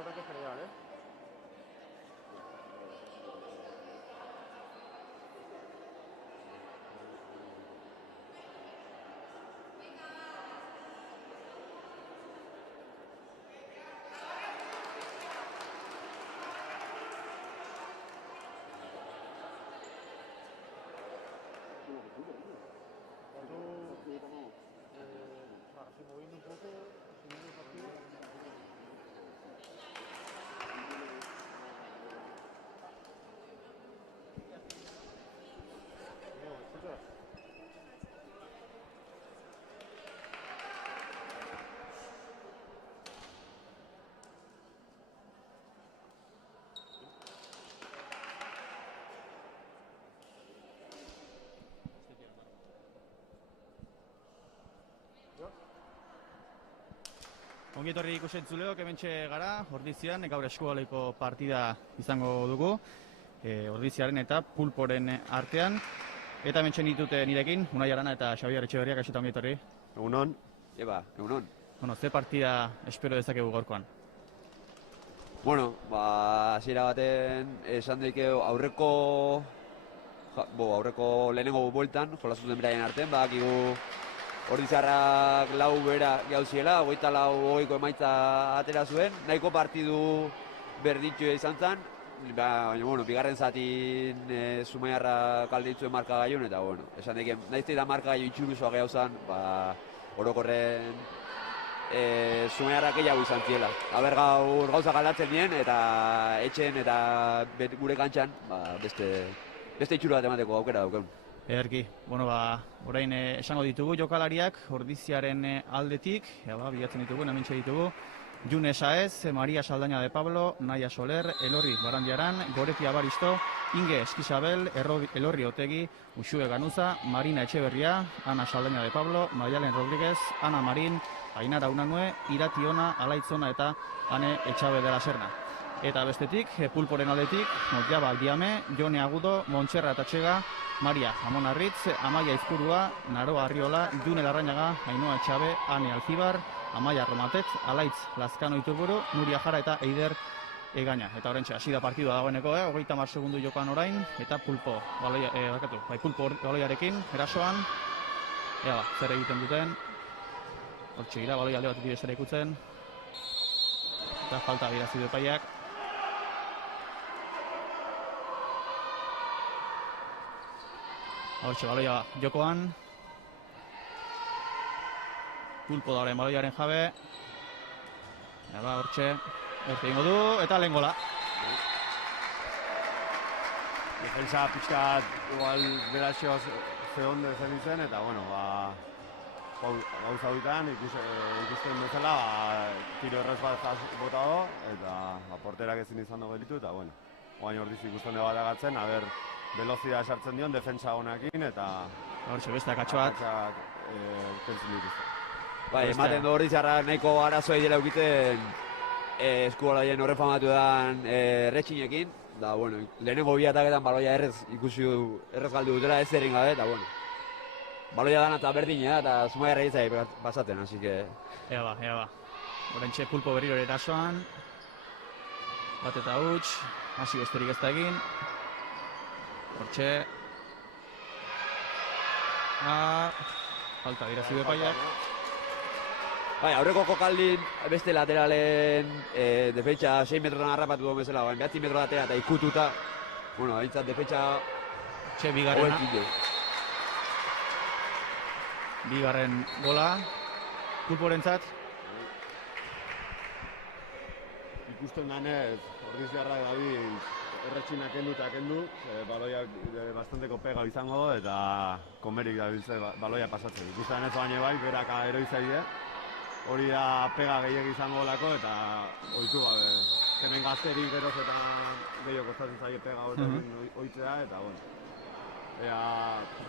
otro ataque estaría, ¿vale? Así moviendo un poco, siguiendo el partido. ¿Escuchas? Ongi etorri ikusentzuleok, hementxe gara, Ordizian, gaur eskualdeko partida izango dugu, Ordiziaren eta Pulporen artean. Eta hementxe ditute nirekin, Unai Arana eta Xabier Etxeberria, kaixo eta ongi etorri. Egunon. Egunon. Bueno, ze partida espero dezakegu gaurkoan? Bueno, hasiera baten esan daikeu aurreko lehenengo bueltan, jolasuten beraien artean, badakigu Ordizarrak lau bera gauziela, 24-20 emaitza atera zuen, nahiko partidu berditxu izan zen, baina, bueno, bigarren zatin Zumaiarrak alde ditzuen markagaiun, eta, bueno, esan daikeen, naizte da markagaiu itxuruzoa gehiago zen, orokorren Zumaiarrak gehiago izan ziela. Aber gaur gauza galdatzen dien, eta etxen eta gure kantxan, beste itxuru bat emateko aukera daukeun. Ederki, bueno, orain esango ditugu jokalariak Ordiziaren aldetik, bilatzen ditugu, hementxe ditugu, June Saez, Maria Saldaña de Pablo, Naia Soler, Elorri Barandiaran, Goreti Abaristo, Inge Eskizabel, Elorri Otegi, Uxue Ganuza, Marina Etxeberria, Ana Saldaña de Pablo, Maialen Rodríguez, Ana Marín, Ainara Unanue, Irati Ona, Alaitzona eta Ane Etxabe de la Serna. Eta bestetik, Pulporen aldetik, Jaba Aldiame, Jone Agudo, Montserrat Atxega, Maria Amon Arritz, Amaia Izpurua, Naroa Arriola, June Larrañaga, Ainhoa Etxabe, Ane Alzibar, Amaia Romatet, Alaitz Lazkano Ituburu, Nuria Jara eta Eider Egaña. Eta horrentxe, hasi da partidua dagoeneko, 30 segundu jokoan orain, eta Pulpo baloiarekin, erasoan, zer egiten duten, hortxe gira, baloi alde batetik bestera ikutzen, eta falta birazi du epaiak. Hortxe, baloia jokoan. Pulpo da horren baloiaren jabe. Hortxe, egingo du, eta lehen gola. Defensa pixkat igual berazio zehonde zen izen, eta bueno, gauza horietan ikusten bezala tiro errez bat bota do, eta porterak ezin izan dugu elitu, eta bueno, oain Ordiz ikusten dugu bat agatzen, velozidea esartzen dion, defensa honekin, eta hortxe, beste akatxo bat. Tentzen dituzte. Ematen du Ordizarrak nahiko arazoa dela eukiten eskubalaien horre famatu dan Retxinekin, da, bueno, lehenengo bi ataketan baloia errez galdu dutela ez erin gabe, eta, bueno, baloia dana eta berdina, eta Zumaiarra izai pasaten, así que... Ea ba. Horentxe Pulpo berriro erasoan, bat eta huts, hasi besterik ez da egin. Hortxe... falta dirazi du epaiak. Aurreko kokaldin beste lateralen defentsa 6 metrotan harrapatu duen bezala, 9 metro atera eta ikututa, bueno, haintzat defentsa... Bigarren gola, Pulporentzat. Ikusten danez, Ordiziarrak dabil Erretxinak kendu, baloiak bastanteko pega izango do, eta komerik dabiltze baloia pasatzen. Ikusten danez baina bai, beraka eroizaide, hori da pega gehiago izango lako, eta oitu gabe. Hemen gazterik geroz eta gehiago kostatzen zaie pega horrekin oitzea, eta bueno.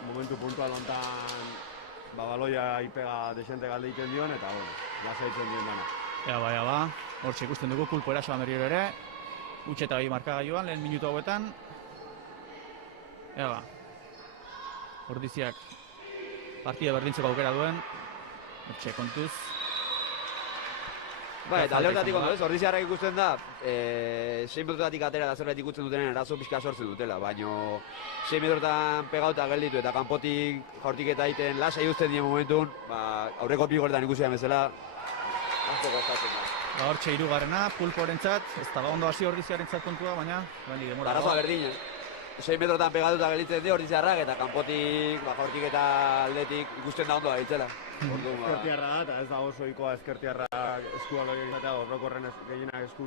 Momentu puntual hontan baloia ipega desente galde egiten dion, eta bueno, lasa ditzen dien dana. Ea ba, hortxe ikusten dugu Pulpo erasoan berriro ere, utxe eta bai markagailuan, lehen minutu hauetan. Ea ba, Ordiziak partida berdintzeko aukera duen, hortxe kontuz. Bai, eta alde hortatik ondo, ez? Ordiziarrak ikusten da, 6 metrotatik atera da zerbait ikusten dutenen arazo pixka sortzen dutela, baino 6 metrotan pegauta gelditu eta kanpotik jaurtiketa egiten lasai uzten dien momentun, aurreko pigoretan ikusi bezala, asko gozatzen da. Hortxe hirugarrena, Pulporentzat, ez da ondo hasi Ordiziarentzat kontua, baina demora. Arazoa berdinen. 6 metrotan pegatuta gelditzen di Ordiziarrak eta kanpotik, jaurtiketa aldetik ikusten da ondo da biltzela. Ezkertiarra da, eta ez da oso ohikoa ezkertiarra eskua loiak izatea, horrokorren gehienak esku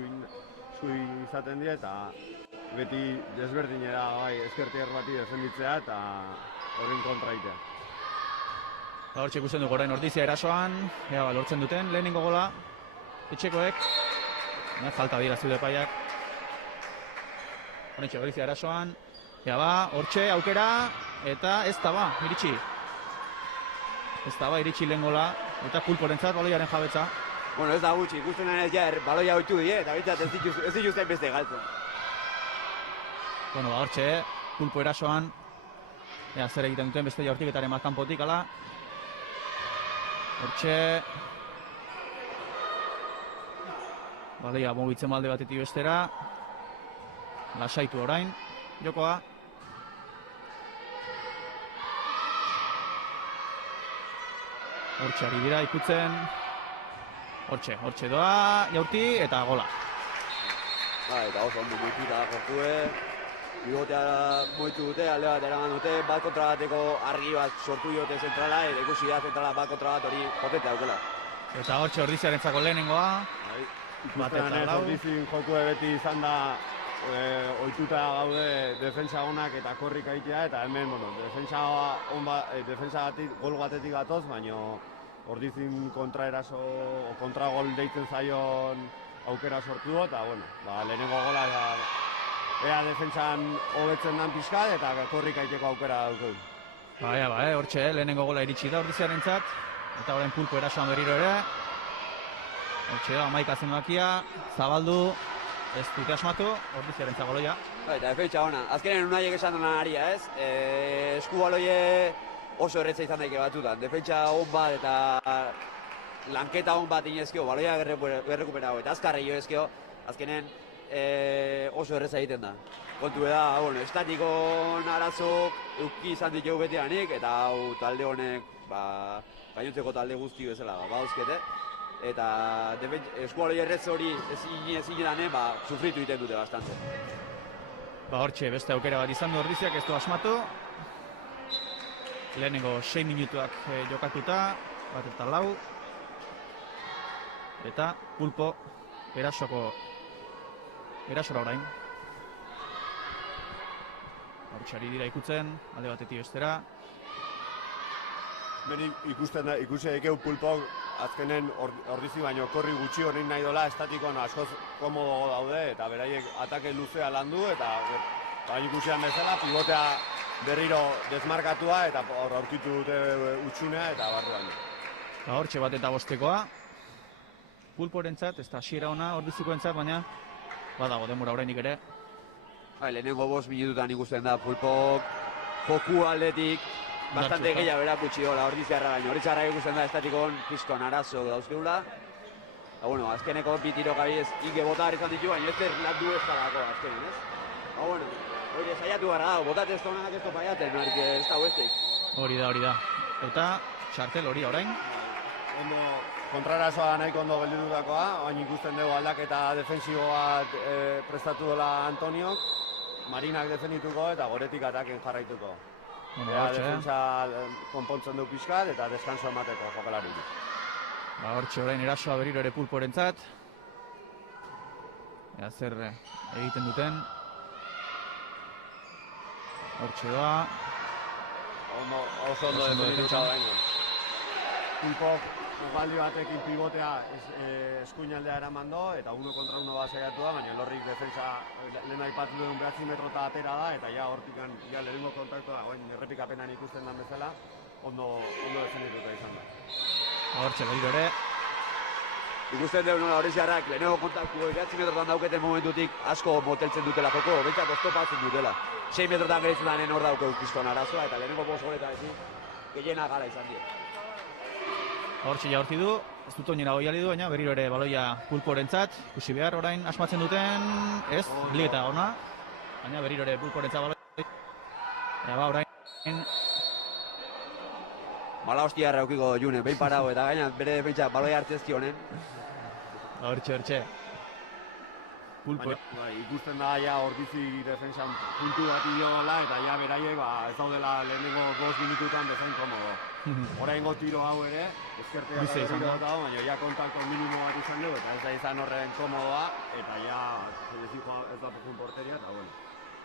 izaten dira, eta beti desberdinera bai, ezkertiar bati defenditzea eta horren kontra egitea. Hortxe ikusten dugu orain Ordizia erasoan, lortzen duten, lehenengo gola, etxekoek, falta dira zure paiak. Hortxe Ordizia erasoan, hortxe aukera, eta ez da iritsi. Ez da iritsi lehen gola, eta Pulporentzat baloiaren jabetza. Bueno, ez da gutxi, ikusten denez baloia oitu die, eta bintzat ez dituzten beste galtzen. Bueno, hortxe, Pulpo erasoan, zer egiten duten beste jaurtiketaren kanpotik, ala. Hortxe, baloia mugitzen balde batetik bestera, lasaitu orain, jokoa. Hortxe ari dira ikutzen, hortxe doa, jaurti eta gola. Eta oso ondo moituta da jokue, bigotea moitu dute, alde bat eraman dute, bat kontra bateko argi bat sortu diote zentrala, eta ikusi da zentrala bat kontra bat hori potente daukela. Eta hortxe Ordiziarentzako lehenengoa. Ikusten ez Ordizin jokue beti izan da ohituta gaude defentsa onak eta korrik aitea, eta hemen, defentsa gol batetik gatoz, baino Ordizin kontra gol deitzen zaion aukera sortu dut, eta lehenengo gola ea defentsan hobetzen dan pixkat, eta korrik aiteko aukera dugu. Hortxe, lehenengo gola iritsi da Ordiziarentzat, eta orain Pulpo erasoan berriro ere. Hortxe da, Maika zenbakia, zabaldu, ez dute asmatu, Ordiziarentzat goloia. Eta defentsa ona, azkenen unaiek esan dena aria, ez? Esku baloie oso erretza izan daike batutan. Defentsa on bat eta lanketa on bat inezkio, baloia berrekuperago eta azkarre jo ezkio, azkenen oso erretza egiten da. Kontu da, estatikon arazok euki izan ditugu betianik, eta hau talde honek, gainontzeko talde guzti bezala, badauzkete. Eta eskualoi erretz hori ezin danen, sufritu egiten dute bastante. Hortxe, beste aukera bat izan du Ordiziak, ez du asmatu. Lehenengo 6 minutuak jokatuta, 1-4. Eta Pulpo erasora orain. Hortxe ari dira ikutzen, alde batetik bestera. Ikusi daikeu Pulpok azkenen Ordizi baino korri gutxi horrein nahi dola, estatikon askoz komodo daude, eta beraiek atake luzea landu, eta ikusian bezala, pivotea berriro desmarkatua, eta aurkitu dute utxunea, eta barruan. Hortxe 1-5. Pulporentzat, ez da hasiera ona Ordizikoentzat, baina badago denbora orainik ere. Lehenengo 5 minututan ikusten da Pulpok joku aldetik bastante gehiago erakutsi dola Ordiziarra baino. Ordiziarra ikusten da estatikon pizkon arazo dauzkeula. Azkeneko bi tiro gabiez inge bota izan ditu, baina ez landu ez dalako azkenen, ez? Hori saiatu gara dago, botate ez tonak ez topaiaten, ez da huestek. Hori da. Eta txartel hori orain. Kontrarazoa nahiko ondo gelditutakoa, baina ikusten dugu aldaketa defensibo bat prestatu dola Antoniok, Marinak defendituko eta goretik ataken jarraituko. Defentsa konpontzen du pixkat eta deskanso emateko jokalari. Hortxe orain erasoa berriro ere Pulporentzat. Zer egiten duten. Hortxe doa. Oso ondo defendituta oraingoan. Pulpok baldi batekin pivotea eskuinaldea eramando eta 1 kontra 1 bat saiatu da, baina Lorrik defensa lehen aipatu duen 9 metrota atera da, eta hortikan lehenengo kontaktua, errepikapenan ikusten den bezala, ondo defendituta izan da. Hortxe berriro ere. Ikusten dugu nola Ordiziarrak lehenengo kontaktu 9 metrotan dauketen momentutik asko moteltzen dutela joko, bentsat oztopatzen dutela. 6 metrotan geritzen danen hor daukeu kiston arazoa, eta lehenengo 5 goletan gehienak gara izan dira. Hortxe jaurti du, ez dut oinera goiali du, baina berriro ere baloia Pulporentzat, ikusi behar orain asmatzen duten, ez, Blieta ona, baina berriro ere Pulporentzat baloia. Ba, orain... Mala hostia erraukiko June, behin parau eta gaina bere defentsa baloia hartzezki honen. Hortxe. Pulpo. Baina, ikusten da ja Ordizi defensan puntu bat iola eta ja beraiek ez daudela lehenengo 5 minututan bezain komodo. Oraingo tiro hau ere, ezkertea tiro dago, baina ja kontakto minimo bat izan du eta ez da izan horren komodoa eta ja ez da pokun porteria eta bueno.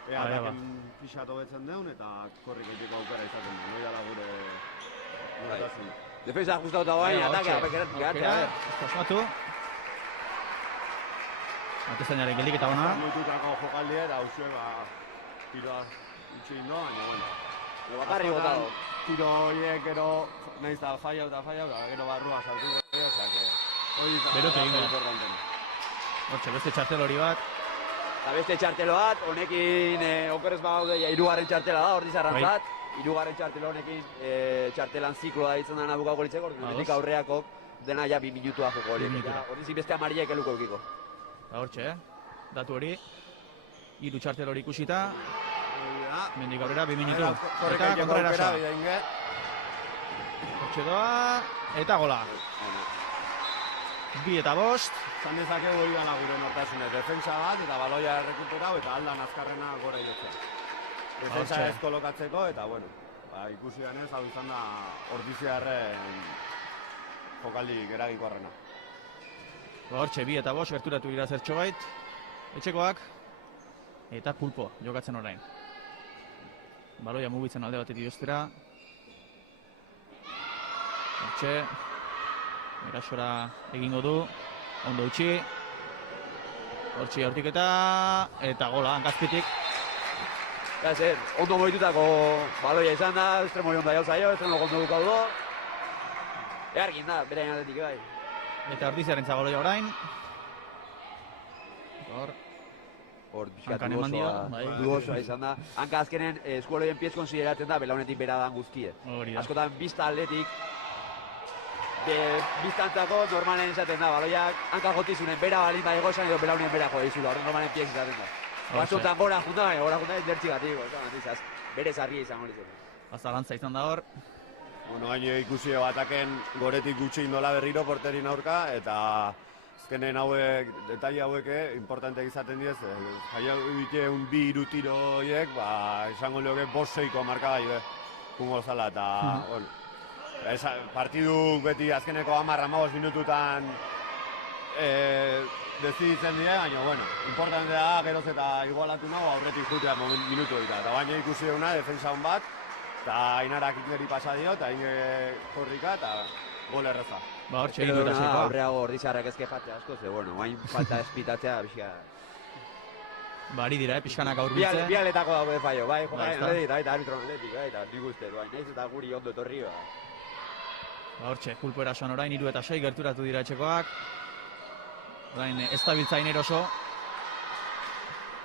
Ea daken pixatu betzen deun eta korrik egiteko aukera izaten du, noi dala gure nortasun. Defensa ajustauta baina, atakea, geratzea. Asmatu. Atezainaren geldik eta ona. Mitutako jokaldia eta hausue tiroa itxein doa, baina bueno. Bakarri botado. Tiro horiek gero nahiz da faiau eta gero barrua sartu dira, osea que... Berotu egin da. Hortxe, beste txartel hori bat. Eta beste txartelo bat, honekin okerrez bagaude, hirugarren txartela da, Ordizarrantzat. Hirugarren txartelo honekin txartelan zikloa ditzen dena bukako litzeko, horretik aurreako dena ja 2 minutua joko hori. Ordizi beste amariek eluko eukiko. Hortxe, datu hori. 3 txartel hori ikusita. Mendik aurrera, 2 minutu. Eta kontraerasoa. Hortxe doa, eta gola. 2 eta 5. Zan dezakegu hori gana gure nortasunez. Defensa bat eta baloia errekuperau eta aldan azkarrena gora jotzea. Defensa ez kolokatzeko eta bueno, ikusi ganez hau izan da Ordiziarren jokaldik eraginkorrena. Hortxe, 2 eta 5 gerturatu dira zertxo bait. Etxekoak. Eta Pulpo jokatzen orain. Baloia mugitzen alde batetik ostera. Hortxe. Erasora egingo du. Ondo utzi. Hortxe jaurtiketa. Eta gola, hankazpitik. Zer, ondo moitutako baloia izan da, estremo hori onda jau zaio, estremo gondo dukau do. Eargin da, berain aldetik bai. Eta Ordiziaren baloia orain. Hor, pixkat duosoa izan da. Hanka azkenen eskualoien piez konsideratzen da, belaunetik bera dan guztie. Askotan bizta aldetik, biztantzako normalen izaten da, baloiak hanka jotizunen bera balin da egoesan edo belaunien bera jodizula, horren normalen piez izaten da. Basotan gora juntan dertxik gatiko, bere zarria izango litzen. Azalantza izan da hor. Bueno, gaino ikusi bataken goretik gutxi indola berriro porterin aurka, eta azkenen hauek, detaile haueke, importanteak izaten diez, jaia dute 2-3 tiro horiek, izango lioke 5-6ko markagai kungo zala, eta, bueno, partidu beti azkeneko 10-15 minututan deziditzen dira, baina, bueno, importantea da, geroz eta igualatu nago aurretik jutea minutu dira, eta baina ikusi duguna, defensa hon bat, eta Ainarak ikleri pasa dio, eta Inge korrika, eta gol erreza. Ba, hortxe egin dut hasiko. Aurreago Ordizarrak ezke jatzea asko, ze, bueno, hain falta espitatzea, pixka... Ba, ari dira, pixkanak aurbiltzen. Bialetako daude fallo, bai, jokaren aldetik, eta arbitron aldetik, eta nik uste, bai, nahiz eta guri ondo etorri, ba. Ba, hortxe, Pulpo erasoan orain, 3 eta 6 gerturatu dira etxekoak. Orain, ez da biltzain eroso.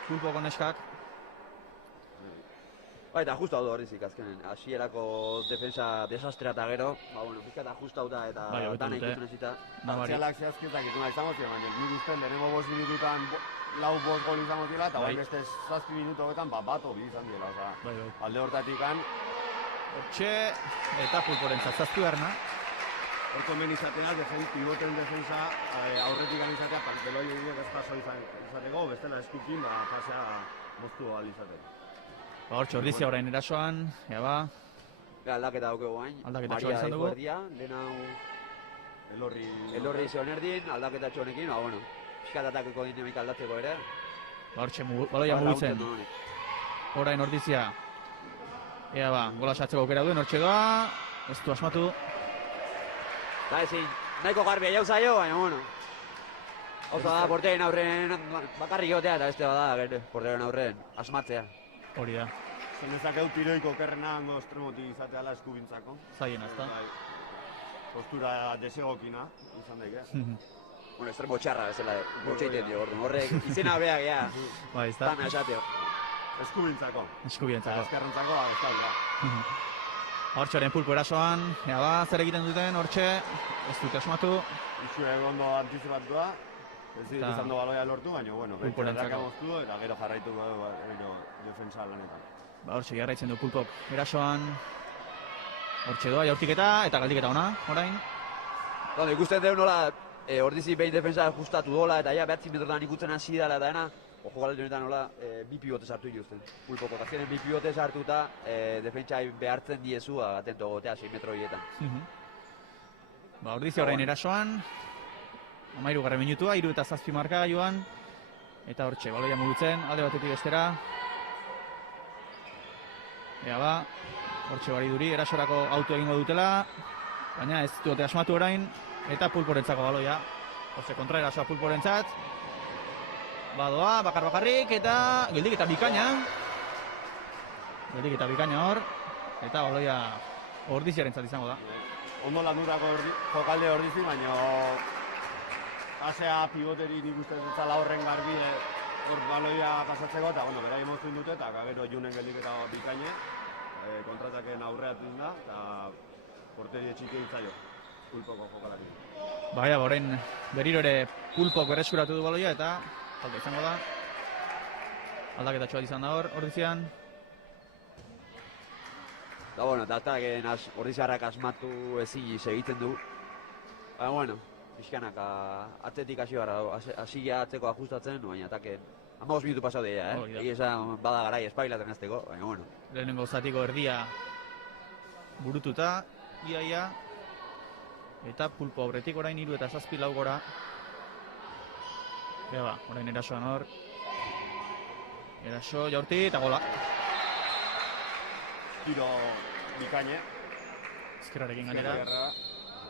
Pulpo koneskak. Bai, eta justu hau da horrizik azkenen. Hasierako defensa desastrea eta gero, ba, bueno, pizkat ajustauta eta dana ikusten ezita. Partzialak zehazketak ikuna izango ziren, baina nik uste lehenengo 5 minututan 4-5 gol izango dira, eta baina beste 7 minutoetan bat hobi izan dira, oza, alde hortatikan. Hortxe, eta Pulporentzat zazpigarna. Horko hemen izatea, pivoten defensa aurretik izatea, beloi eginek ez paso izateko, bestela eskukin, pasea moztu ahal izateko. Ba, hortxe, Ordizia orain erasoan, ea ba. Aldaketa daukegu hain. Aldaketa txoa izan dugu. Lehen hau... Elorri zeon erdin, aldaketa txonekin, ba, bueno. Piskat atakeko dinamika aldatzeko ere. Ba, hortxe, baloia mugitzen. Orain Ordizia. Ea ba, gola satzeko aukera duen, hortxe doa. Ez du asmatu. Ba, ezin, nahiko garbia jau zaio, baina, bueno. Hauza da, porteren aurren, bakarrik jotea eta beste bada, porteren aurren, asmatzea. Hori da. Zenezakeu tiroiko okerrena hango estremotik izateala eskubintzako. Zaien, azta. Postura desegokina, izan daik, Bueno, estremo txarra bezala, gotxeiten dio, horrek izena beak, ja. Ba, izta. Tana esateo. Eskubintzako. Eskubintzako. Eskerrentzako, ez da. Hortxoren pulpo erasoan, ea ba, zer egiten duten, hortxe, ez dute asmatu. Isu egondo antizipatua, ez izan du baloia lortu, baina, bueno, Pulporentzako. moztu eta gero jarraitu gero defensa lanetan. Ba, hortxe jarraitzen du pulpok erasoan. Hortxe doa, jaurtiketa eta galdiketa ona, orain. Ikusten dut nola, ordizi behin defensa justatu dola, eta ja, 9 metrotan ikutzen hasi dela, eta dena, ojo galde honetan nola, bi pivote sartu dituzten. Pulpoko, eta ziren bi pivote sartuta, defensa behartzen diezu, atento gotea 6 metro horietan. Ba, ordizi orain erasoan. 13. minutua, 3 eta 7 marka joan. Eta hortxe, baloia mugitzen, alde batetik bestera. Ea ba, hortxe bariduri, erasorako auto egingo dutela. Baina ez dute asmatu orain. Eta pulporentzako baloia. Hortxe, kontra erasoa pulporentzat. Badoa, bakar-bakarrik eta geldik eta bikaina. Geldik eta bikaina hor. Eta baloia ordiziarentzat izango da. Ondo landurako jokalde ordizi, baina asea pivoteri nik uste dutzala horren garbi hor baloia pasatzeko, eta bueno, berai moztuin dute, eta gero junen geldik eta bikaine, kontrataken aurreatzen da, eta porteri etxiki ditzaio, pulpoko jokalari. Baina, orain berriro ere pulpok berreskuratu du baloia eta falta izango da. Aldaketa txoat izan da hor, ordizian. Eta, bueno, eta ordizarrak asmatu ezin segitzen du. Baina, bueno, pixkanak atzetik hasi atzeko ajustatzen, baina ataken 15 minutu pasau dira, Hori da. Egi esan bada garai espailaten azteko, baina, bueno. Lehenengo zatiko erdia burututa, iaia. Eta pulpo aurretik orain 3 eta 7 lau gora. Ea ba, orain erasoan hor. Eraso jaurti eta gola. Tiro bikaine. Ezkerrarekin gainera.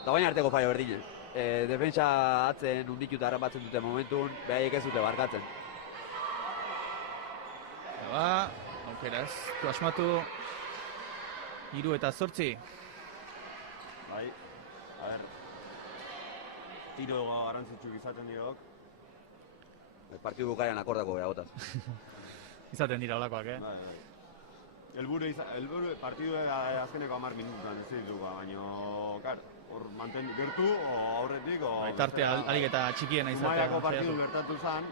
Eta baina arteko faio berdine. Defensa atzen undituta harrapatzen dute momentun, behaiek ez dute barkatzen. Ea ba, aukera ez du asmatu. 3 eta 8. Bai, a ber, tiro garantzitsu izaten dirok. Partidu bukaeran akordako gara botaz. Izaten dira olakoak, Bai. Helburu partidu azkeneko 10 minututan ez ditugu, baina, kar, hor gertu, o aurretik, o... Tartea alik eta txikiena izatea. Zumaiako partidu gertatu zen,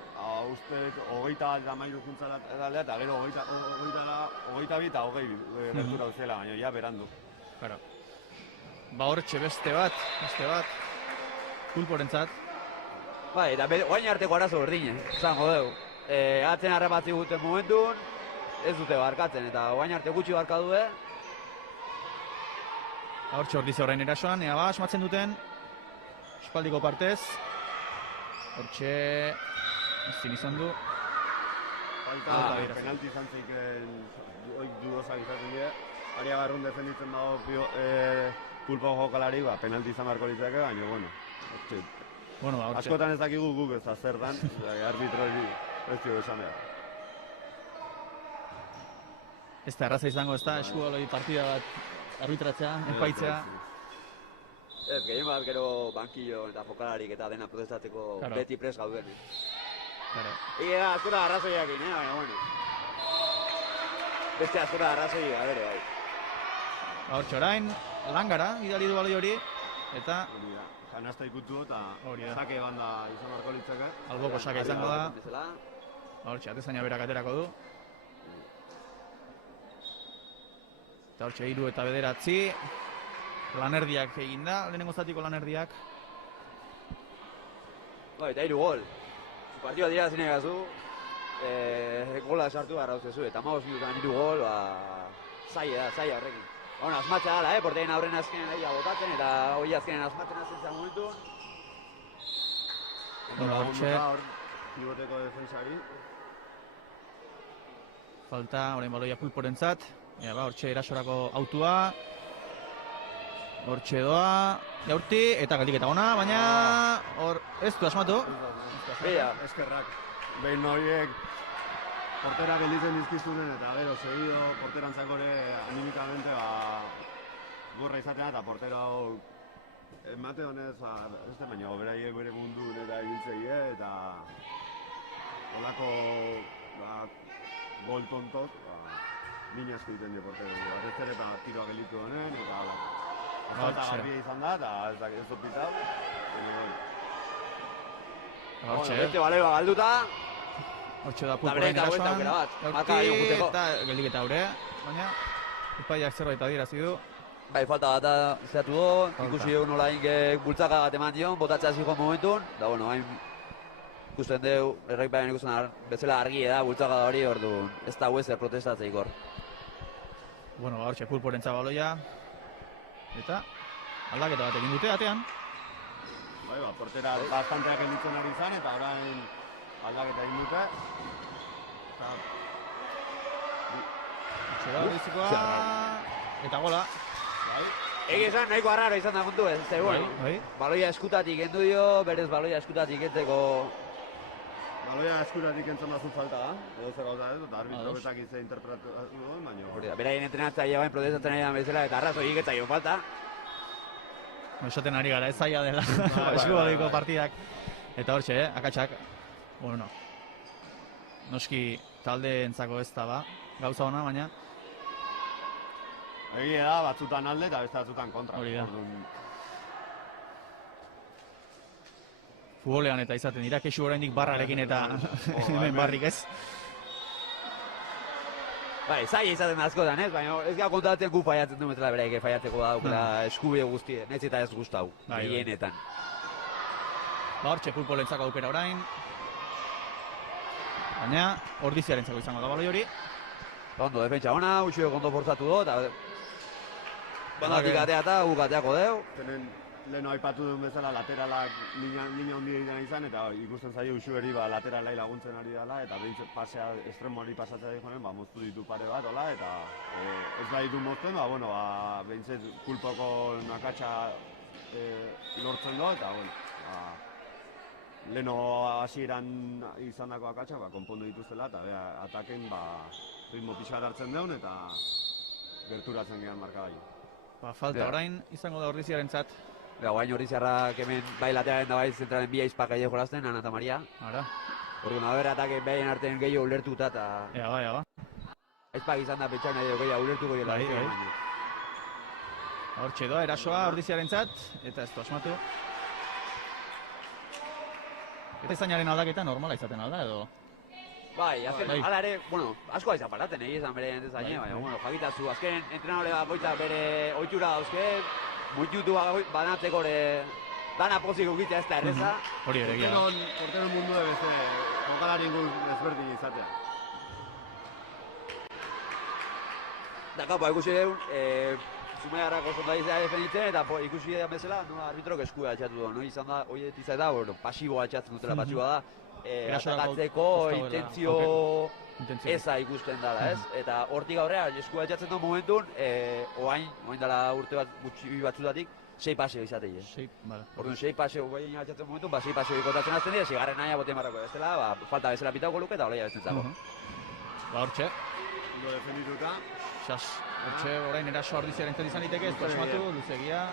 uste 23 juntzala taldea, eta gero 22 eta 20 gertura duzela, baina ja berandu. Claro. Ba hortxe beste bat, pulporentzat. Bai, eta guain arteko arazo berdine, zango dugu. Atzen harrapatzi guten momentun, ez dute barkatzen, eta guain arte gutxi barkadu, Hortxe ordiz orain erasoan, ea ba, asmatzen duten. Espaldiko partez. Hortxe, ezin izan du. Penalti izan zeiken, oik dudozak izaten dira. Aria Garrun defenditzen dago pulpo jokalari, penalti izan beharko litzake, baina, bueno. Bueno, ba, hortxe. Askotan ez dakigu guk ez da zer dan, arbitro ez dio esan behar. Ez da erraza izango, ez da, eskubaloi partida bat arbitratzea, epaitzea. Ez, gehien bat gero bankillo eta jokalarik eta dena protestatzeko Claro. beti pres gauden. Claro. Ega, askota arrazoiak baina, bueno. Beste askota arrazoi, bere, bai. Ba, hortxe orain, langara, bidali du baloi hori, eta Hori da, janazta ikutu eta Hori da. sake banda izan beharko litzake. alboko saka izango da. Bezala. Ba, hortxe, atezaina berak aterako du. Eta hortxe, 3 eta 9. Lanerdiak egin da, lehenengo zatiko lanerdiak. Bai, eta 3 gol. Partioa dira zinegazu, gola sartu garra ustezu, eta 15 minutan 3 gol, zaila horrekin. Bueno, asmatza dala, portein aurren azkenen aia botatzen, eta hori azkenen asmatzen azten momentu. Bueno, hortxe, Hor, piboteko defensari. falta, orain baloia pulporentzat. Ea ba, hortxe erasorako autua. Hortxe doa, jaurti, eta galdiketa ona, baina hor ez du asmatu. Bea, Eskerrak. Behin horiek portera gelditzen dizkizunen eta gero segido porterantzako ere animikamente gorra izatea eta portero hau emate honez, ez da baina beraiek bere mundun eta ibiltzeie eta olako gol tontoz min asko egiten dio portero. Batez ere eta tiroa gelditu honen, eta falta garbia izan da, eta ez dut pitau. Beste baloi galduta. Hortxe da pulporain erasoan. Eta geldiketa aure, baina epaiak zerbait adierazi du. Bai, falta bat zehatu du, ikusi dugu nola bultzaka bat eman dion, botatzea zikon momentun, da bueno, hain ikusten dugu, errekpaian ikusten bezala argi da, bultzaka da hori, orduan ez da huezer protestatzeik hor. Bueno, hortxe pulporentza baloia, eta aldaketa bat egin dute atean. Bai, portera bastanteak enditzen ari izan, eta orain aldaketa egin dute. Hortxe da horizikoa, eta gola. Egi esan, nahiko arraro izan da kontu ez, bueno, baloia eskutatik endu dio, berez baloia eskutatik entzeko... Baloia eskutatik entzun da falta da, edo zer gauza ez, eta arbitro betak izan interpretatu duen, baina... Beraien entrenatzailea bain protestatzen ari da bezala, eta arrazo egitzaio falta. Esaten ari gara, ez zaila dela, eskubaleko partidak. Eta hortxe, akatsak, bueno, noski taldeentzako ez da ba, gauza ona, baina... Egia da, batzutan alde eta beste batzutan kontra. Hori da. Futbolean eta izaten dira, kexu oraindik barrarekin eta hemen barrik ez. Bai, zaila izaten askotan ez, baina ez gara kontatzen gu faiatzen du metela beraik faiatzeko daukela eskubide guztien, ez eta ez guztau, gehienetan. Hortxe pulpolentzako aukera orain. Baina, ordiziarentzako izango da baloi hori. Ondo, defentsa ona, uxue ondo forzatu do, eta bandatik atea eta guk ateako deu. Zenen leheno aipatu duen bezala lateralak linea hondi egiten izan, eta ikusten zaio uxueri lateralai laguntzen ari dela, eta behintzat pasea estremoari pasatzea dikonen, moztu ditu pare bat, hola, eta ez da ditu mozten, behintzat pulpoko nakatsa lortzen do, eta bueno, leheno hasieran izandako akatsa konpondu dituztela, eta ataken ritmo pixar hartzen deun, eta gerturatzen gehan markagailu. Falta orain izango da Ordiziarentzat. Guain Ordiziarrak hemen bai lateralen da bai zentralen bi aizpak aile jolazten, Ana eta Maria. Ara. Orduan, ataken behin artean gehiago ulertuta eta... Eba. Aizpak izan da petxan nahi gehiago ulertuko gela. Hortxe doa, erasoa Ordiziarentzat, eta ez du asmatu. Eta izainaren aldaketa normala izaten alda edo? Bai, ala ere, bueno, asko izan paraten izan bere entezaine, baina, bueno, jakitazu, azken entrenadore bakoitza bere ohitura dauzke, muitutu banatzeko dana pozik ukitzea ez da erreza. Hori ere, gira. Porteron mundu beste, jokalari ezberdin izatea. Da, kapa, ikusi deun, Zumaiarrak oso da izan defenditzen, eta ikusi edan bezala, nola arbitrok eskua altxatu du, no? Izan da, horiet izan da, pasiboa altxatzen dutela, pasiboa da. Atakatzeko intentzio eza ikusten dela, ez? Eta hortik aurrea, eskua altxatzen duen momentun, oain dela urte bat gutxi batzutatik, 6 paseo izatei, ez? Orduan, 6 paseo goien altxatzen momentun, 6 paseo ikotatzen azten dira, sigarren naia bote marrako bestela, falta bezala pitauko luke eta oleia bestentzako. Hortxe. Ondo defendituta. Hortxe, orain eraso Ordiziarentzat izan liteke, ez du asmatu, luzegia.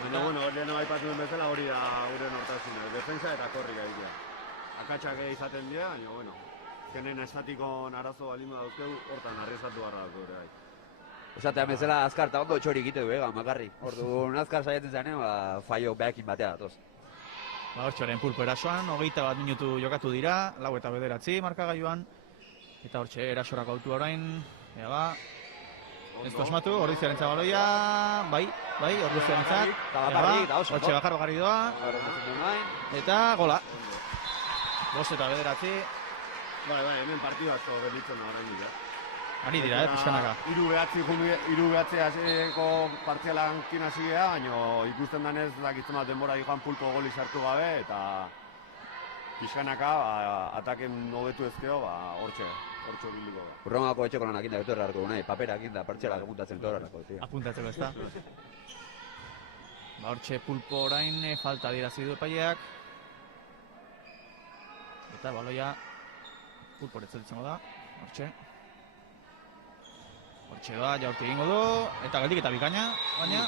Baina, bueno, leheno aipatu duen bezala hori da gure nortasuna, defensa eta korrika egitea. Akatsak izaten dira, baina, bueno, azkenen estatikon arazo balima dauzkeu, hortan arriesgatu barra dauzkeu ere bai. Esatean bezala azkar eta ondo txori egite du, makarri. Orduan azkar saiatzen zanen, faio behakin batea datoz. Hortxe, orain pulpo erasoan, 21 minutu jokatu dira, 4-9 markagailuan. Eta hortxe, erasorako autu orain, ez du asmatu, Ordiziarentzat baloia, bai, Ordiziarentzat. Hortxe, bakar bakarri doa, eta gola. 5-9. Bai, hemen partidu asko gelditzen da orain dira. Ari dira, pixkanaka. 3-9 hasierako partzialankin hasi gea, baina ikusten denez dakitzen bat denbora joan pulpo goli sartu gabe, eta pixkanaka ataken hobetu ezkeo, hortxe bilduko da. Urrongako etxeko lanak inda betorra harko nahi, paperak inda partzialak apuntatzen betorra harko. Apuntatzeko ez da. Hortxe pulpo orain falta dirazi du epaileak. Eta baloia pulporetzat izango da, hortxe doa, jaurti egingo du, eta geldik eta bikaina, baina...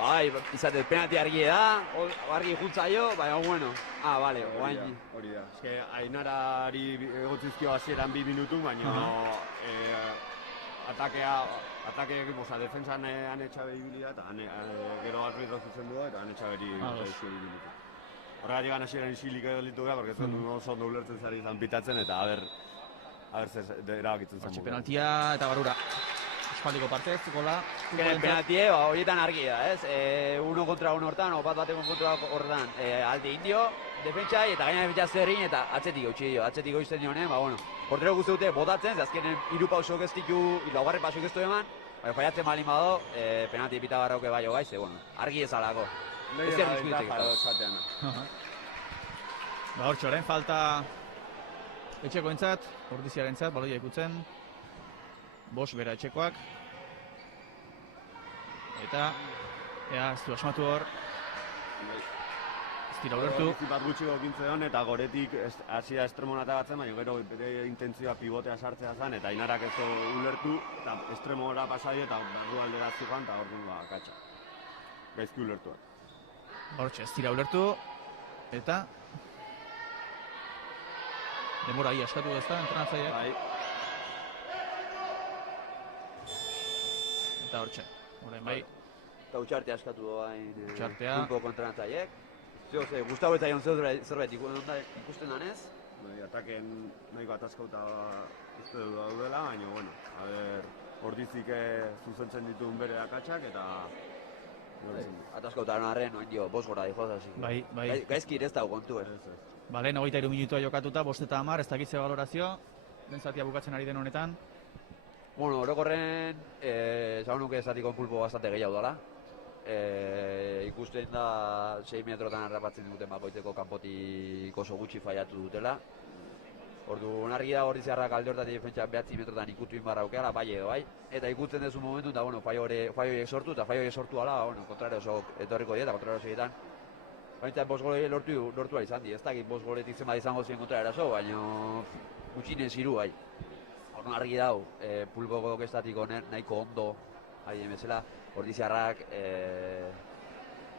Bai, izatez, penalti argi da, argi juntzaio, baina bueno. Bale, guain. Hori da. Eske, Ainarari egotzizkio hasieran 2 minutu, baina defensan Anetxabe ibili da, eta gero arbitro zuzendu da, eta Anetxaberi ibili. Horregatik hasieran isilik edo litu gara, porque zuen oso ondo ulertzen zari izan pitatzen, eta a ber zer erabakitzen zen. Penaltia eta barura. Espaldiko partez, gola. Penaltie, horietan argi da, ez? 1 kontra 1 hortan, opat bateko kontra hortan, alde indio, defentsai, eta gaina defentsa zerrin, eta atzetik gautxi dio, atzetik goizten dionen, bueno, portero guzti dute botatzen, ze azkenen 3 pausok ez ditu, laugarren pausok ez du eman, baina faiatzen balin bado, penalti epita barrauke bai hogaiz, argi ezalako. Ez esatean. Hortxe, orain falta etxeko entzat, Ordiziaren entzat, baloia ikutzen. Bos bera etxekoak. Eta, ez du asmatu hor. Ez dira ulertu. Bat gutxi gokintze hon, eta goretik hasia estremon atagatzen, baina gero bere intentzioa pivotea sartzea zen, eta Ainarak ez ulertu, eta estremora pasai eta barru aldera zuan, eta hor duen katxa. Gaizki ulertu. Hortxe, ez dira ulertu. Eta denbora ia eskatu ez da, entrenatzaileak. Bai. Eta hortxe, orain bai. Eta utxartea eskatu doain pulpo kontranatzaileek. Gustavo eta Ion zerbait ikusten danez. Ataken nahiko ataskauta uste du daudela, baina, bueno, Ordizik zuzentzen dituen bere akatsak, eta... Ataskauta arren, oin dio, 5 gora dihoz, hasi. Bai. Gaizki ere ez dago kontu, Lehen 23 minutua jokatuta, 5 eta 10, ez dakitze valorazio. Lehen zatia bukatzen ari den honetan. Bueno, orokorren, esan nuke zatiko pulpo bastante gehiago dela. Ikusten da 6 metrotan harrapatzen duten bakoitzeko kanpotik oso gutxi faiatu dutela. Orduan argi da Ordiziarrak alde hortatik defentsa 9 metrotan ikutu inbarra aukeala, bai edo bai. Eta ikutzen dezu momentu, eta bueno, fallo horiek sortu, eta fallo horiek sortu ala, bueno, kontrare oso etorriko dieta, kontrare oso egiten. Baina 5 gole lortu behar izan di, ez dakit 5 goletik zenbat izango ziren kontra eraso, baina gutxinez 3 bai. Orduan argi dau, pulpoko kestatiko nahiko ondo, ari den bezala, Ordiziarrak,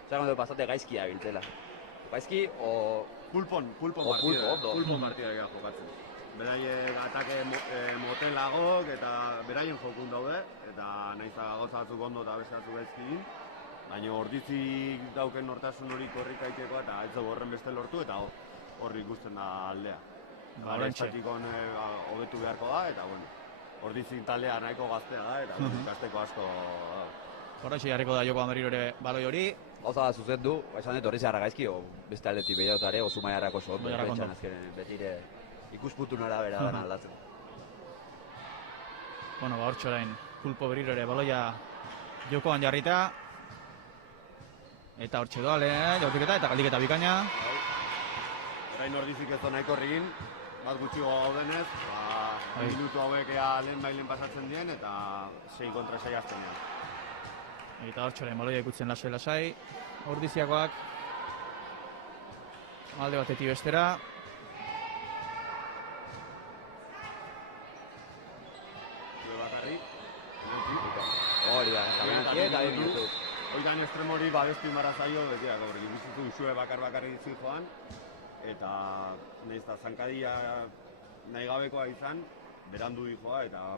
zagon dut bastante gaizki abiltzela. Gaizki, Pulpon partida jokatzen. Beraiek atake motelagok eta beraien jokun daude, eta nahiza gauza batzuk ondo eta beste batzuk gaizki. Baina Ordizik dauken nortasun hori korrikaiteko eta ez dugu horren beste lortu, eta horri ikusten da aldea. Estatikon hobetu beharko da, eta bueno, Ordizik taldea nahiko gaztea da, eta gazteko asko da. Horretxe jarriko da joko berriro ere baloi hori. Gauza da zuzendu, esan dut Ordiziarra gaizki, beste aldetik behiautare, Osumaiarrak oso ondo, betxan azkenen betire ikuspuntu nora bera dana aldatzen. Bueno, hortxe orain pulpo berriro ere baloia jokoan jarrita. Eta hortxe doa lehen jaurtiketa eta galdiketa bikaina. Orain Ordizik ez da nahiko horregin, bat gutxigo gaudenez, minutu hauek lehen bailen pasatzen dien eta 6 kontra 6 aztenean. Eta hortxe orain baloia ikutzen lasai, Ordiziakoak alde batetik bestera. Hori da, eta minutu. Oigan estremo hori babestu inbarra zaio, betia, gaur, ikusitu usue bakar izin joan, eta nahiz eta zankadia nahi gabekoa izan, berandu joa eta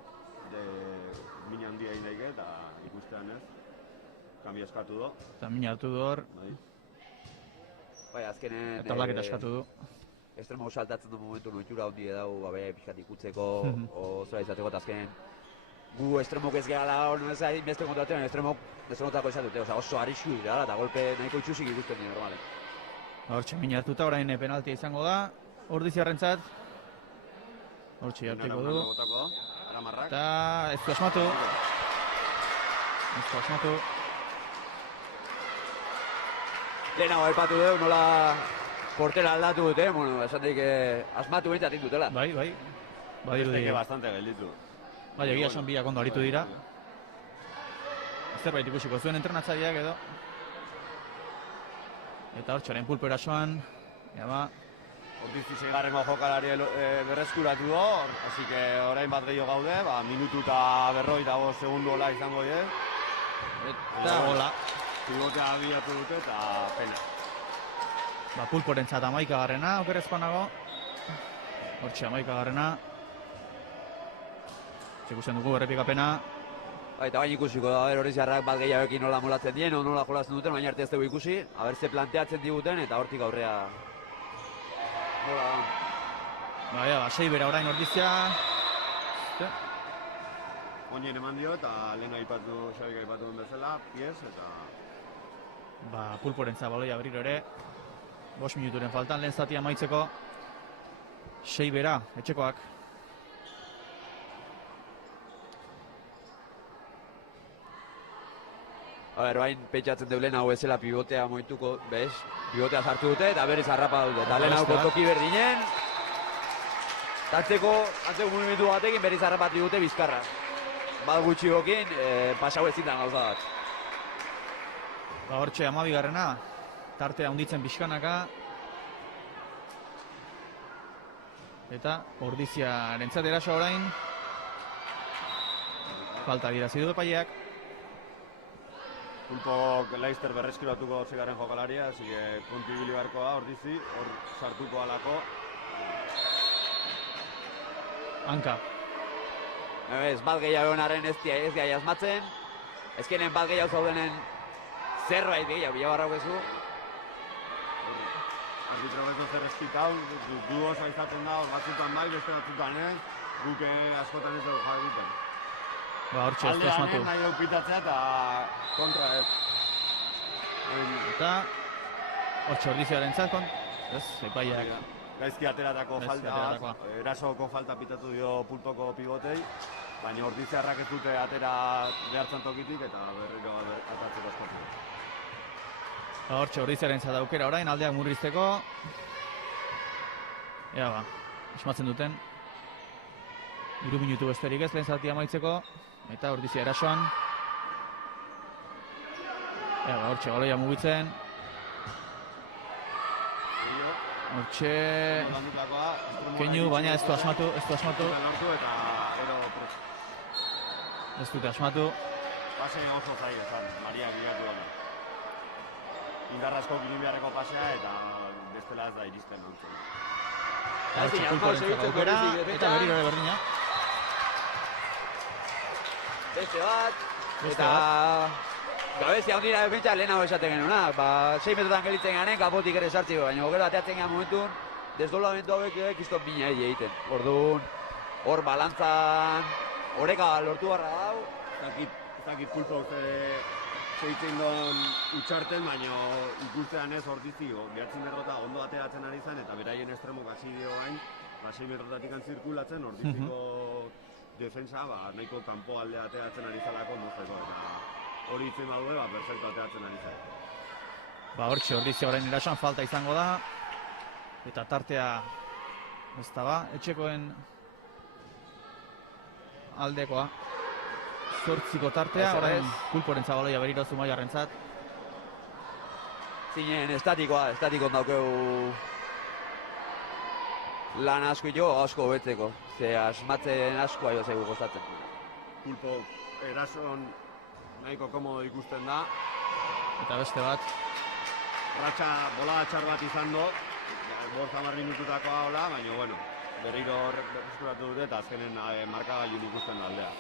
min handia egin daike, eta ikustean ez, kambi eskatu do. Eta min hartu du hor. Bai, azkenen... Eta aldaketa eskatu du. Estremo saltatzen du momentu noitura hondi edau, babe, pixkat ikutzeko, zora izateko, eta azkenen gu estremok ez gehala hor, ez beste kontratzen, estremotako izan dute, oso arrisku dira, eta golpe nahiko itxusik ikusten dira, normalen. Hortxe, min hartuta, orain penaltia izango da, Ordiziarrentzat. Hortxe, hartiko du. Eta ez du asmatu. Lehenago aipatu dugu, nola portera aldatu dute, bueno, esan daik asmatu behintzatik dutela. Bai. Basteke bastante gelditu. Bai, egia esan biak ondo aritu dira. Zerbait ikusiko zuen entrenatzaileak edo. Eta hortxoren pulpo erasoan. Ordizi 6. jokalari berreskuratu do, así que orain bat gehiago gaude, minutu eta 45 segundu hola izango die. Eta gola. pivotea bilatu dute eta pena. Ba, Pulporentzat 11garrena, okerrezkoa nago. Hortxe 11garrena. Ikusten dugu errepikapena. Eta baina ikusiko da, Ordiziarrak bat gehiagoekin nola molatzen dien, nola jolasten duten, baina arte ez dugu ikusi. Aber ze planteatzen diguten eta hortik aurrea. Nola da. Ba, 6 bera orain Ordizia. Oinien eman dio eta lehen Xabik aipatu duen bezala, pies eta... Ba, Pulporentza baloia berriro ere. 5 minuturen faltan lehen zatia amaitzeko. 6 bera, etxekoak. Bain pentsatzen deu lehen hau ezela pivotea moituko, bez? Pivotea sartu dute eta berriz harrapa dute. Eta lehen hau toki berdinen. Antzeko movimentu batekin berriz harrapatu dute Bizkarra. Bat gutxi gokin, pasau ezintan gauza bat. Ba, hortxe 12garrena. Tartea hunditzen pixkanaka. Eta Ordiziarentzat eraso orain. Falta dirazi du epaileak. Pulpok Leicester berreskiratuko zigaren jokalaria, así que puntu ibili beharkoa Ordizi, hor sartuko alako. Hanka. Ez, bat gehiago honaren ez gai asmatzen. Ezkenen bat gehiago zaudenen zerbait gehiago, bila bezu. Arbitro bezu zer eskitau, du oso izaten da, batzutan bai, beste batzutan ez, guk askotan ez dugu jarriten. Ba, hortxe ez du asmatu. Aldean nahi dugu pitatzea eta kontra ez. Eta hortxe Ordiziarentzat ez, epaileak. Gaizki ateratako Gaizki falta, ateratako. erasoko falta pitatu dio Pulpoko pivotei, baina Ordiziarrak ez dute atera behartzen tokitik eta berriro atatzeko eskatu. Hortxe Ordiziarentzat aukera orain, aldeak murrizteko. Ea ba, esmatzen duten. 3 minutu besterik ez lehen zatia amaitzeko. Eta Ordizia erasoan. Ea ba, hortxe baloia mugitzen. Hortxe... Keinu, baina ez du asmatu. Ez dute asmatu. Pase oso zai esan, Maria bilatu dena. Indarrazko gini beharreko pasea eta bestela ez da iristen nintzen. Hortxe Pulporentzat aukera, eta berriro ere berdina. Beste bat, eta gabezia ondira bentsa lehenago esaten genuna. 6 metrotan gelitzen ganen, kapotik ere sartziko, baina gero ateatzen gehan momentun, desdoblamentu hauek kiston bina egiten. Orduan, hor balantzan, oreka lortu barra dau. Ez dakit Pulpok zeitzen don utxarten, baina ikustean ez Ordizi, behatzen errota ondo ateatzen ari zen, eta beraien estremok hasi dio gain, 6 metrotatik zirkulatzen, Ordiziko defensa, nahiko kanpo aldea ateatzen ari zelako mozteko, eta hori itzen badue, perfecto ateatzen ari zen. Ba, hortxe Ordizia orain erasoan falta izango da. Eta tartea ez da ba, etxekoen aldekoa. 8 tartea, orain Pulporentza baloia berriro Zumaiarrentzat. Zinen estatikon daukeu lan asko asko betzeko. Ze asmatzen asko aio zaigu gozatzen. Pulpo erason nahiko komodo ikusten da. Eta beste bat. Bolada txar bat izan do. 50 minututakoa hola, baina bueno, berriro berreskuratu dute eta azkenen markagailun ikusten da aldea.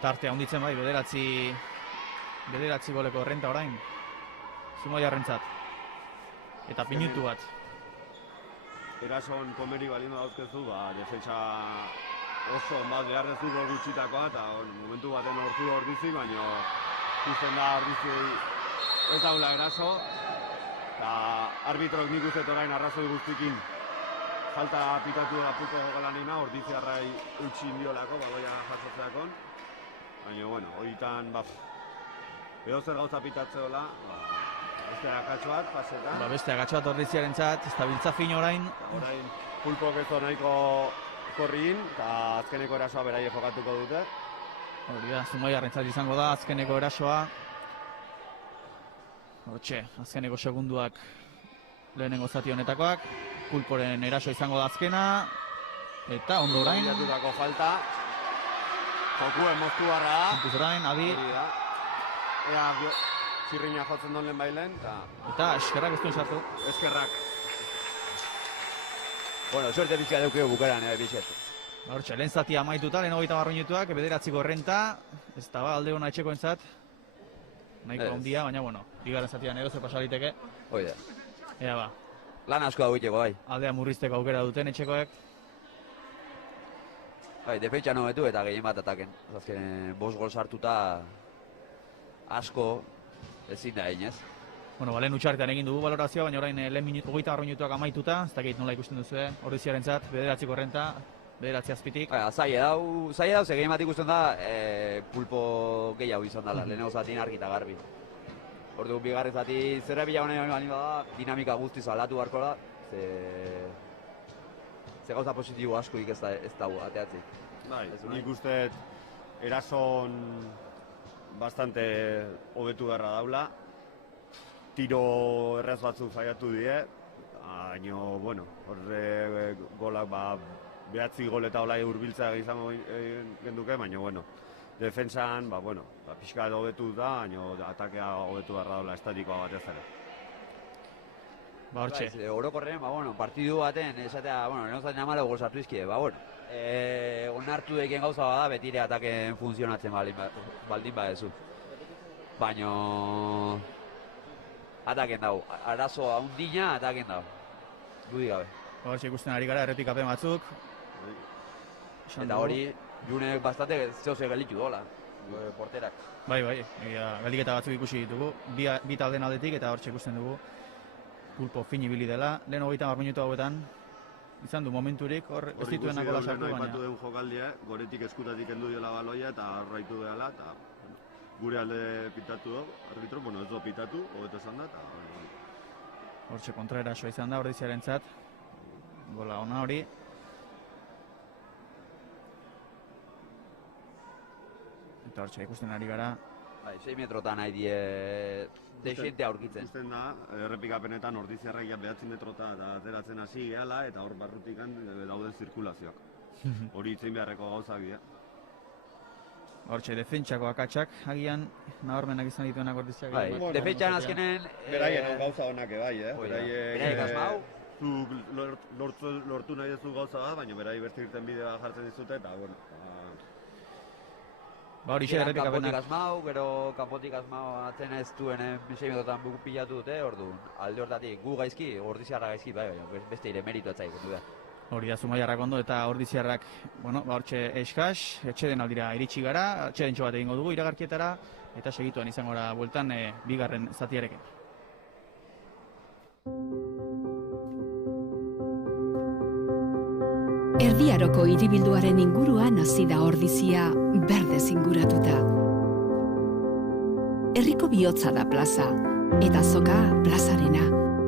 Tartea hunditzen bai, bederatzi goleko renta orain. Zumaiarrentzat. Eta minutu bat. Erason komeri balino dauzkezu, defentsa oso bat behar dezu gol gutxitakoa, eta momentu baten hortu Ordizi, baina ikusten da Ordizi ez daula eraso, eta arbitrok nik uzet orain arrazoi guztikin falta pitatu da Pulpo jokalanina, Ordizi arrai eutxi indiolako, baloia jasotzeakon, baina, bueno, horietan, edo zer gauza pitatzeola, beste akatxo bat, pasetan. Beste akatxo bat Ordiziarentzat, ez da biltza fin orain. Orain Pulpok ez nahiko korriin, eta azkeneko erasoa beraie jokatuko dute. Hori da, Zumaiarrentzat izango da, azkeneko erasoa. Hortxe, azkeneko segunduak lehenengo zati honetakoak. Pulporen eraso izango da azkena. Eta ondo orain. Bilatutako falta. Jokuen moztu barra da. Puntuz orain, Adi. Ea txirrina jotzen duen lehen bailen, Eta eskerrak ez duen sartu. eskerrak. Bueno, suerte pixka deukeu bukaran, bixet. Hortxe, lehen zatia amaituta, lehen 30 minutuak, 9 renta, ez da ba, alde hona etxekoentzat. Nahiko Ez. handia, baina bueno, bigarren zatian eroze pasaliteke. Hoi da. Ea ba, Lan asko dago iteko, bai. aldea murrizteko aukera duten etxekoek. Bai, defentsa nobetu eta gehien bat ataken. Azken, 5 gol sartuta asko ezin da egin, ez? Bueno, ba, lehen utxartean egin dugu balorazioa, baina orain lehen 30 minutuak amaituta, ez dakit nola ikusten duzue, Ordiziarentzat, 9 renta, 9 azpitik. Bai, zaila dau, ze gehien bat ikusten da, pulpo gehiago izan dela, lehenengo zatin argita garbi. Ordu bigarren zati zerra bila honen bali bada, dinamika guztiz aldatu beharko da, ze gauza positibo askoik ez dago ateatzik. Bai, Ez nahi. nik uste erason bastante hobetu beharra daula. Tiro erraz batzuk faiatu die, baina, bueno, horre golak, 9 gol eta olai hurbiltzea izango genduke, baina, bueno, defensan, pixka edo hobetu da, baina atakea hobetu beharra daula estatikoa batez ere. Ba, hortxe. Bai, orokorren, partidu baten, esatea, lehen zaten 14 gol sartu izkide, onartu deken gauza bada, betire ataken funtzionatzen baldin badezu. Baina ataken dago, arazo haundina ataken dago, dudik gabe. Ba, hortxe ikusten ari gara, errepikapen batzuk. Esan Eta dugu. hori, Junek bastante zehose gelitu dola, porterak. Bai, galdiketa batzuk ikusi ditugu, bi taldeen aldetik eta hortxe ikusten dugu pulpo fin ibili dela. Lehen 30 minutu hauetan, izan du momenturik, hor ez dituena gola sartu, Aipatu baina... den jokaldia, goretik eskutatik endu diola baloia eta arraitu dela, eta gure alde pitatu du, arbitro, ez du pitatu, hobeto esan da, eta... Hortxe kontraerasoa izan da Ordiziarentzat, gola ona hori. Eta hortxe ikusten ari gara. 6 metrotan nahi die desente aurkitzen. Ikusten da, errepikapenetan Ordiziarrak 9 metrota eta ateratzen hasi gehala, eta hor barrutikan dauden zirkulazioak. Hori itzein beharreko gauzak dira. Hortxe defentsako akatsak agian nabarmenak izan dituenak Ordiziak. Bai, defentsan azkenen... Beraien gauza honak bai, Beraiek asmau. Zuk lortu nahi duzu gauza bat, baina berai beste irten bidea jartzen dizute, eta, bueno... Ba hori xe Kanpotik errepikapenak. asmau, gero kanpotik asmau atzen ez duen 6 metrotan buku pilatu dute, orduan. Alde hortatik gu gaizki, Ordiziarra gaizki, bai, beste ire meritu atzai, kontu da. Hori da Zumaiarrak ondo eta Ordiziarrak, ba hortxe eskas, etxeden aldira iritsi gara, etxedentxo bat egingo dugu iragarkietara, eta segituan izango gara bueltan bigarren zatiarekin. Erdiaroko hiribilduaren inguruan hasi da Ordizia berdez inguratuta. Herriko bihotza da plaza, eta azoka plazarena.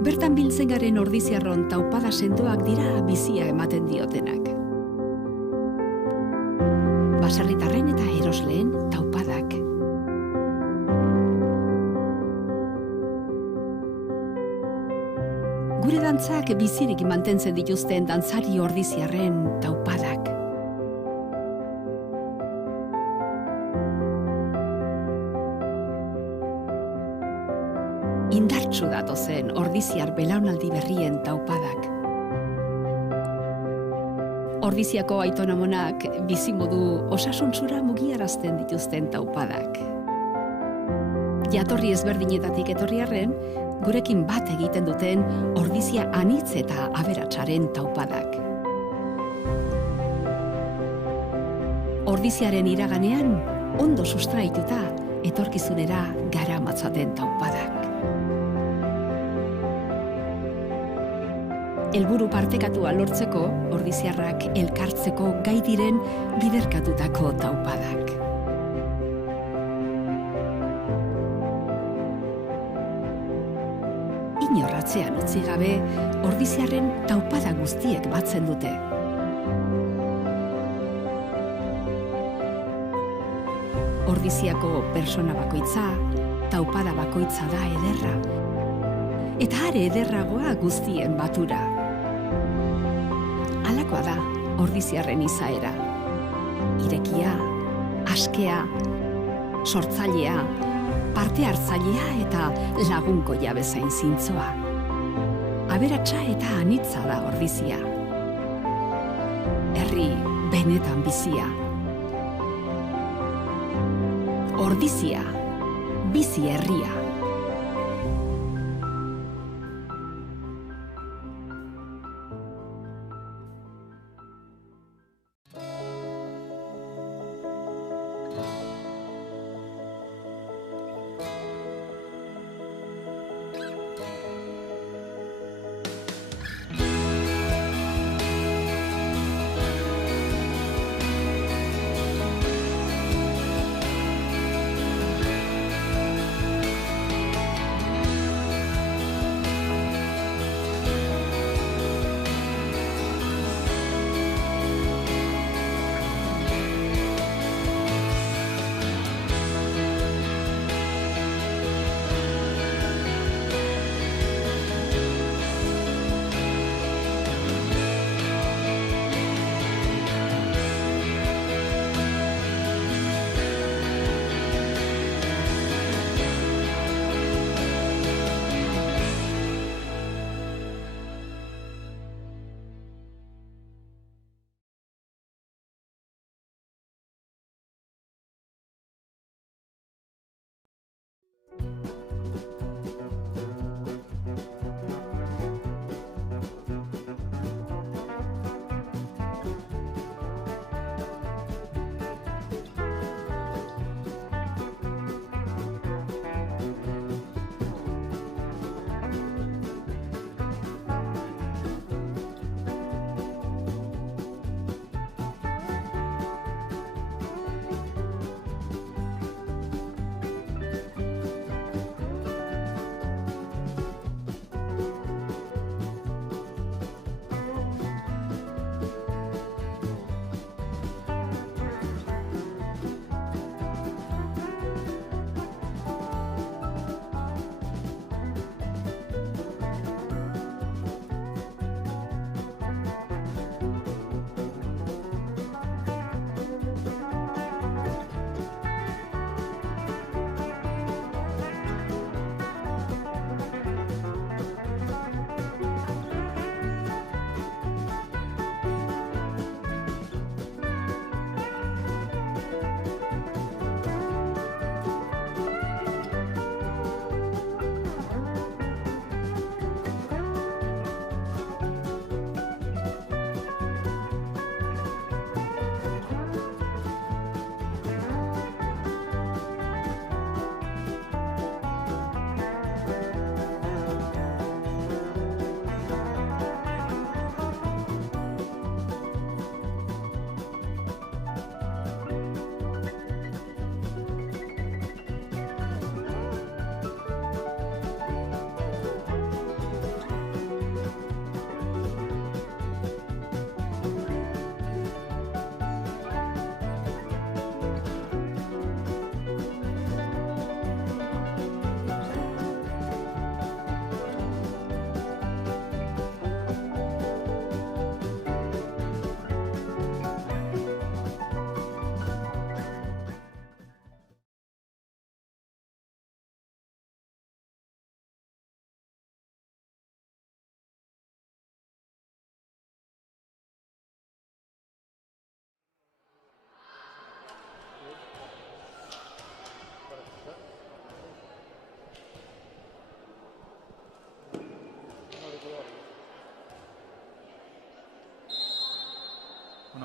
Bertan biltzen garen Ordiziarron taupada sendoak dira bizia ematen diotenak. Baserritarren eta erosleen taupadak. Gure dantzak bizirik mantentzen dituzten dantzari Ordiziarren taupadak. Indartsu datozen Ordiziar belaunaldi berrien taupadak. Ordiziako aitonamonak bizimodu osasuntsura mugiarazten dituzten taupadak. Jatorri ezberdinetatik etorri arren, gurekin bat egiten duten Ordizia anitz eta aberatsaren taupadak. Ordiziaren iraganean, ondo sustraituta, etorkizunera garamatzaten taupadak. Helburu partekatua lortzeko, Ordiziarrak elkartzeko gai diren biderkatutako taupadak. Inorratzean utzi gabe, Ordiziarren taupada guztiek batzen dute. Ordiziako persona bakoitza, taupada bakoitza da ederra. Eta are ederragoa guztien batura. Halakoa da Ordiziarren izaera. Irekia, askea, sortzailea, parte hartzailea eta lagunkoia bezain zintzoa. Aberatsa eta anitza da Ordizia. Herri benetan bizia. Ordizia, bizi herria.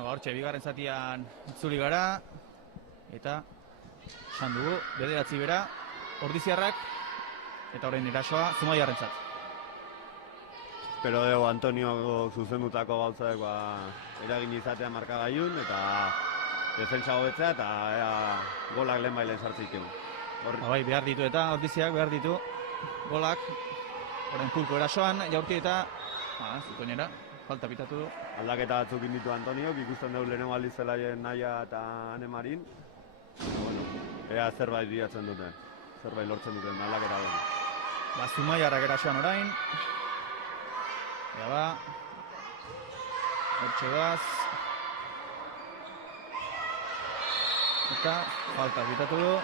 Hortxe, bigarren zatian itzuli gara, eta esan dugu, bederatzi bera, Ordiziarrak, eta orain erasoa Zumaiarrentzat. Espero dugu Antonio zuzendutako gauzak eragin izatea markagailun, eta defentsa hobetzea, eta golak lehen bailen sartzik egun. Bai, behar ditu eta Ordiziak behar ditu golak, orain pulko erasoan, jaurti eta zutoinera, falta pitatu du. Aldaketa batzuk inditu Antoniok, ikusten dugu lehenengo aldiz zelaien Naia eta Anemarin. Ea zerbait bilatzen duten, zerbait lortzen duten aldaketa hori. Zumaiarrak erasoan orain. Ea hortxe gaz. Eta falta pitatu du.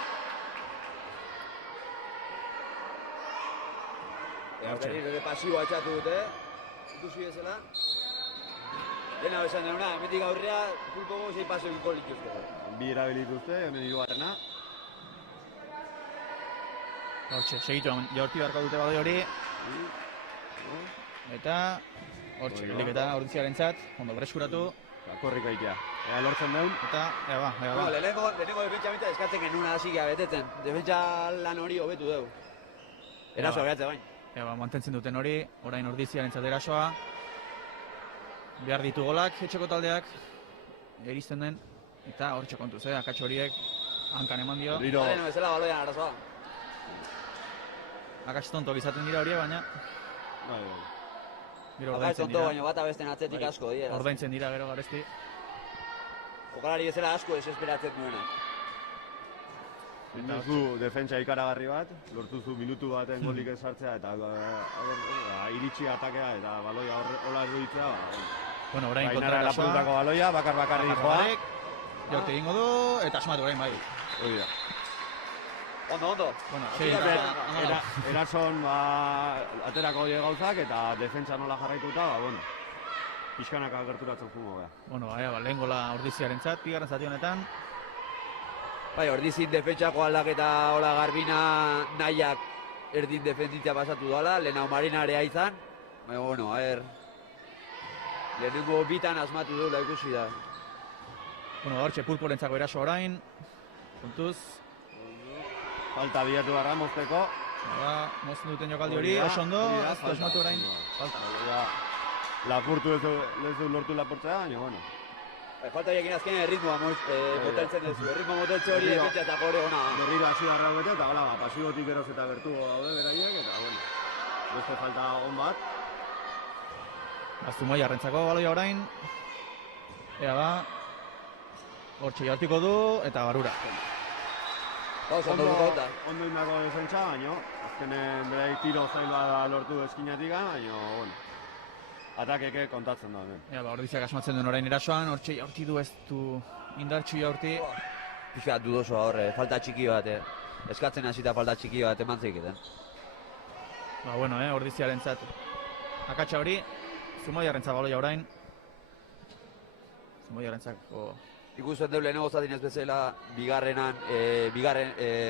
Berriro ere pasiboa etxatu dute, ikusi bezala. Dena esan deuna, hemendik aurrea, pulpoko 6 paso egiko lituzke. Bi erabilituzte, hemen hirugarrena. Hortxe, segitu jaurti beharko dute baloi hori. Eta hortxe, gelik eta Ordiziarentzat, ondo breskuratu. Korrik aitea. Ea lortzen deun. Eta, ea ba. Lehenengo defentsa binta eskatzen genuen hasikia betetzen. Defentsa lan hori hobetu dugu. Erasoa behatze bain. Ea ba, mantentzen duten hori, orain Ordiziarentzat erasoa. Behar ditu golak, etxeko taldeak, eristen den, eta hortxe kontuz, akatxo horiek hankan eman dio. Lehen bezala baloian arazoa. Akatx tontok izaten dira horiek, baina... Akatx tonto baino bata besten atzetik asko dira. Ordaintzen dira gero garesti. Jokalari bezala asko desesperatzen duena. Zu defentsa ikaragarri bat, lortuzu minutu baten golik esartzea eta iritsi atakea eta baloia hola erruditzea. Bueno, orain kontra lapurutako baloia, bakarri joa. Jorte egingo du, eta asmatu orain bai. Hori da. Ondo. Bueno, erason aterako die gauzak eta defentsa nola jarraituta, pixkanak agerturatzen jungo gara. Bueno, lehen gola Ordiziarentzat, bigarren zati honetan. Bai, Ordizin defentsako aldaketa hola Garbina nahiak erdin defenditzea pasatu doala, lehenau Marina ere izan. Baina, bueno, lehenengo bitan asmatu duela ikusi da. Bueno, hortxe pulporentzako eraso orain, kontuz. Falta bilatu gara mozteko. Mozten duten jokaldi hori, oso ondo, aztu asmatu orain. Falta. Lapurtu ez du lortu lapurtzea, baina, bueno. Falta horiekin azkenean erritmoa moteltzen duzu. Erritmo moteltze hori defentsa eta kore ona. Berriro hasi garra bete eta gala, pasibotik geroz eta gertugo daude beraiek, eta, bueno, beste falta on bat. Aztumai arrentzako baloia orain. Ea ba, hortxe jartiko du, eta barura. Ondo indako defentsa, baina, azkenen berai tiro zaila lortu eskinatik, baina, bueno, atakeke kontatzen da. Ordiziak asmatzen duen orain erasoan, hortxe jaurti du ez du indartxu jaurti. Pixka dudosoa horre, falta txiki bat, eskatzen hasita falta txiki bat eman zeiketen. Bueno, Ordiziarentzat akatsa hori, Zumaiarrentzat baloia orain. Zumaiarrentzako... Ikusten dut lehenengo zatin ez bezala, bigarren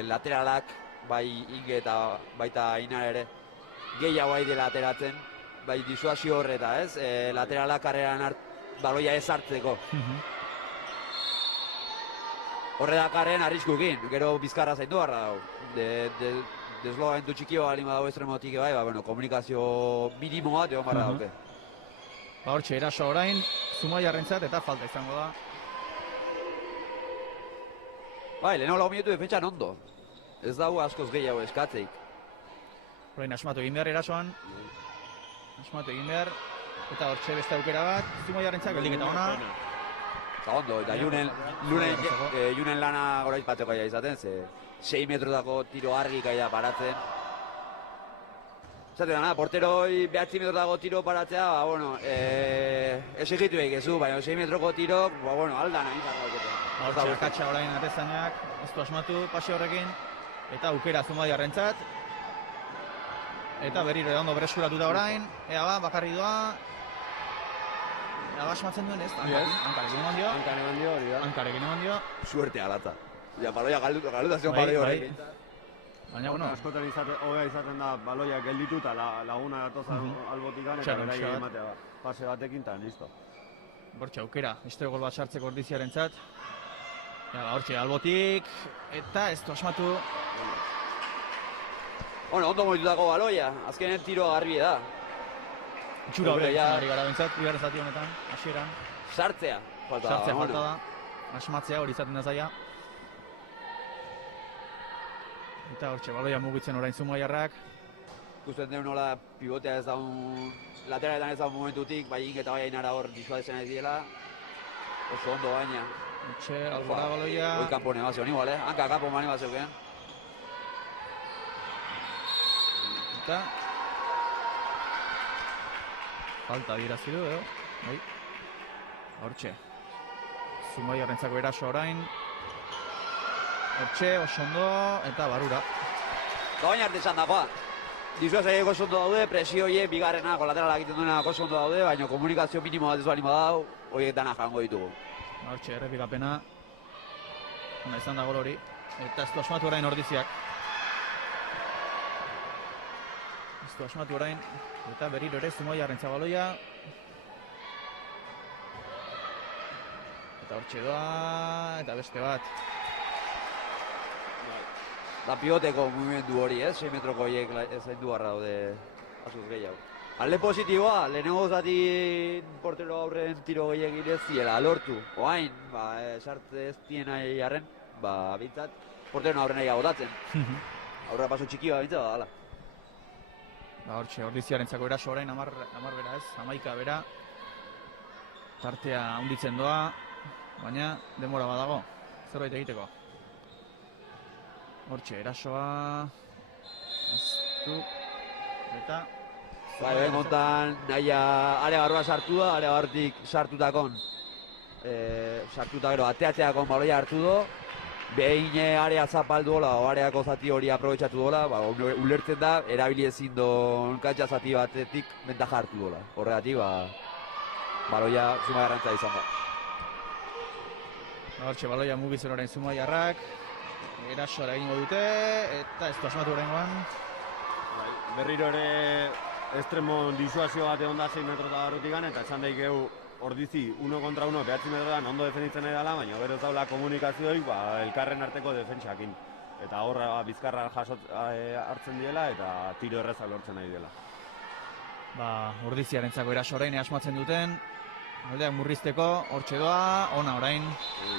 lateralak, bai Inge eta baita Inar ere, gehiago dela ateratzen, bai disuasio horreta, ez? Lateralak karreran baloia ez hartzeko. Horredakarren arriskukin, gero bizkarra zaindu barra dago. Deslogamentu txikio balin badago estremotik bai, komunikazio minimo bat egon barra dauke. Hortxe, eraso orain, Zumaiarrentzat eta falta izango da. Bai, lehenengo lau minutu defentsan ondo. Ez dago askoz gehiago eskatzeik. Orain asmatu egin behar erasoan. Asmatu egin behar. Eta hortxe beste aukera bat, Zumaiarrentzat geldik eta ona. Eta ondo, eta Junen lana goraiz bateko aia izaten, ze 6 metrotako tiro argi gaia paratzen. Zaten dana, porteroi 9 metrotako tiro paratzea, exigitu egizu, baina 6 metroko tirok, aldan egin daukete. Hortxe, akatsa orain atezainak, ez du asmatu pase horrekin, eta aukera Zumaiarrentzat. Eta berriro ondo breskuratuta orain, ea ba, bakarri doa. Ea ba, asmatzen duen ez, hankarekin eman dio. Hankarekin eman dio. Suerte alata. Ja, baloia galduta zion baloi horrekin. Baina, bueno... Askotan hobea izaten da baloia gelditu eta laguna datoz albotikan eta berai ematea pase batekin eta listo. Hortxe, aukera, beste gol bat sartzeko Ordiziarentzat. Hortxe, albotik, eta ez du asmatu. Ondo moitutako baloia, azkenen tiro garbi da. Itxura hori ari gara bintzat, bigarren zati honetan, hasieran. Sartzea falta da, asmatzea hori izaten da zaila. Eta hortxe, baloia mugitzen orain Zumaiarrak. Ikusten den nola pivotea ez daun, lateraletan ez daun momentutik, bai Inge eta bai Ainara hor disuadezen ez diela. Oso ondo baina. Hortxe, albora baloia. Hoi kanpo nebazioan igual, hanka kanpo mani bazeuken. Eta... falta dirazi du, bai. Hortxe. Zumaiarrentzako eraso orain. Hortxe, oso ondo, eta barura. Gabain arte esan dagoa. disuazaiek oso ondo daude, presio horiek, bigarrena, kolaterala egiten duena oso ondo daude, baina komunikazio minimo bat ez balima dau, horiek dana jango ditugu. Hortxe, errepikapena. Ona izan da gol hori. Eta ez du asmatu orain Ordiziak. Ez du asmatu orain. Eta berriro ere Zumaiarrentza baloia. Eta hortxe doa, eta beste bat. Da pivoteko mugimendu hori, 6 metroko horiek zaindu barra daude azuz gehiago. Alde positiboa, lehenengo zati portero aurren tiro gehiagin ez ziela, lortu. Oain, sartze ez dien nahi jarren, bintzat, portero aurren nahi agotatzen. Aurra paso txiki bat bintzat, hala. Hortxe, Ordiziarentzako eraso orain, 10 bera ez, 11 bera. Tartea handitzen doa, baina denbora badago, zerbait egiteko. Hortxe, erasoa... Ez du... Eta... Behin kontan, naia area barrua sartu da, area barrutik sartutakon. Sartuta gero, ateatzeakon baloia hartu do. Behin area zapaldu dola, o areako zati hori aprobetxatu dola, ulertzen da, erabili ezin do kantxa zati batetik bentaja hartu dola. Horregatik, baloia Zumaiarrantza izan da. Hortxe, baloia mugitzen orain Zumaiarrak. Erasoara egingo dute, eta ez du asmatu oraingoan. Berriro ere estremo disuazio bat egon da 6 metrota barrutik eta esan daikegu Ordizi 1 kontra 1 9 metrotan ondo defenditzen nahi dela, baina gero ez daula komunikazioik elkarren arteko defentsakin. Eta horra bizkarra hartzen diela eta tiro errezak lortzen nahi dela. Ordiziarentzako eraso orain asmatzen duten. Aldeak murrizteko, hortxe doa, ona orain,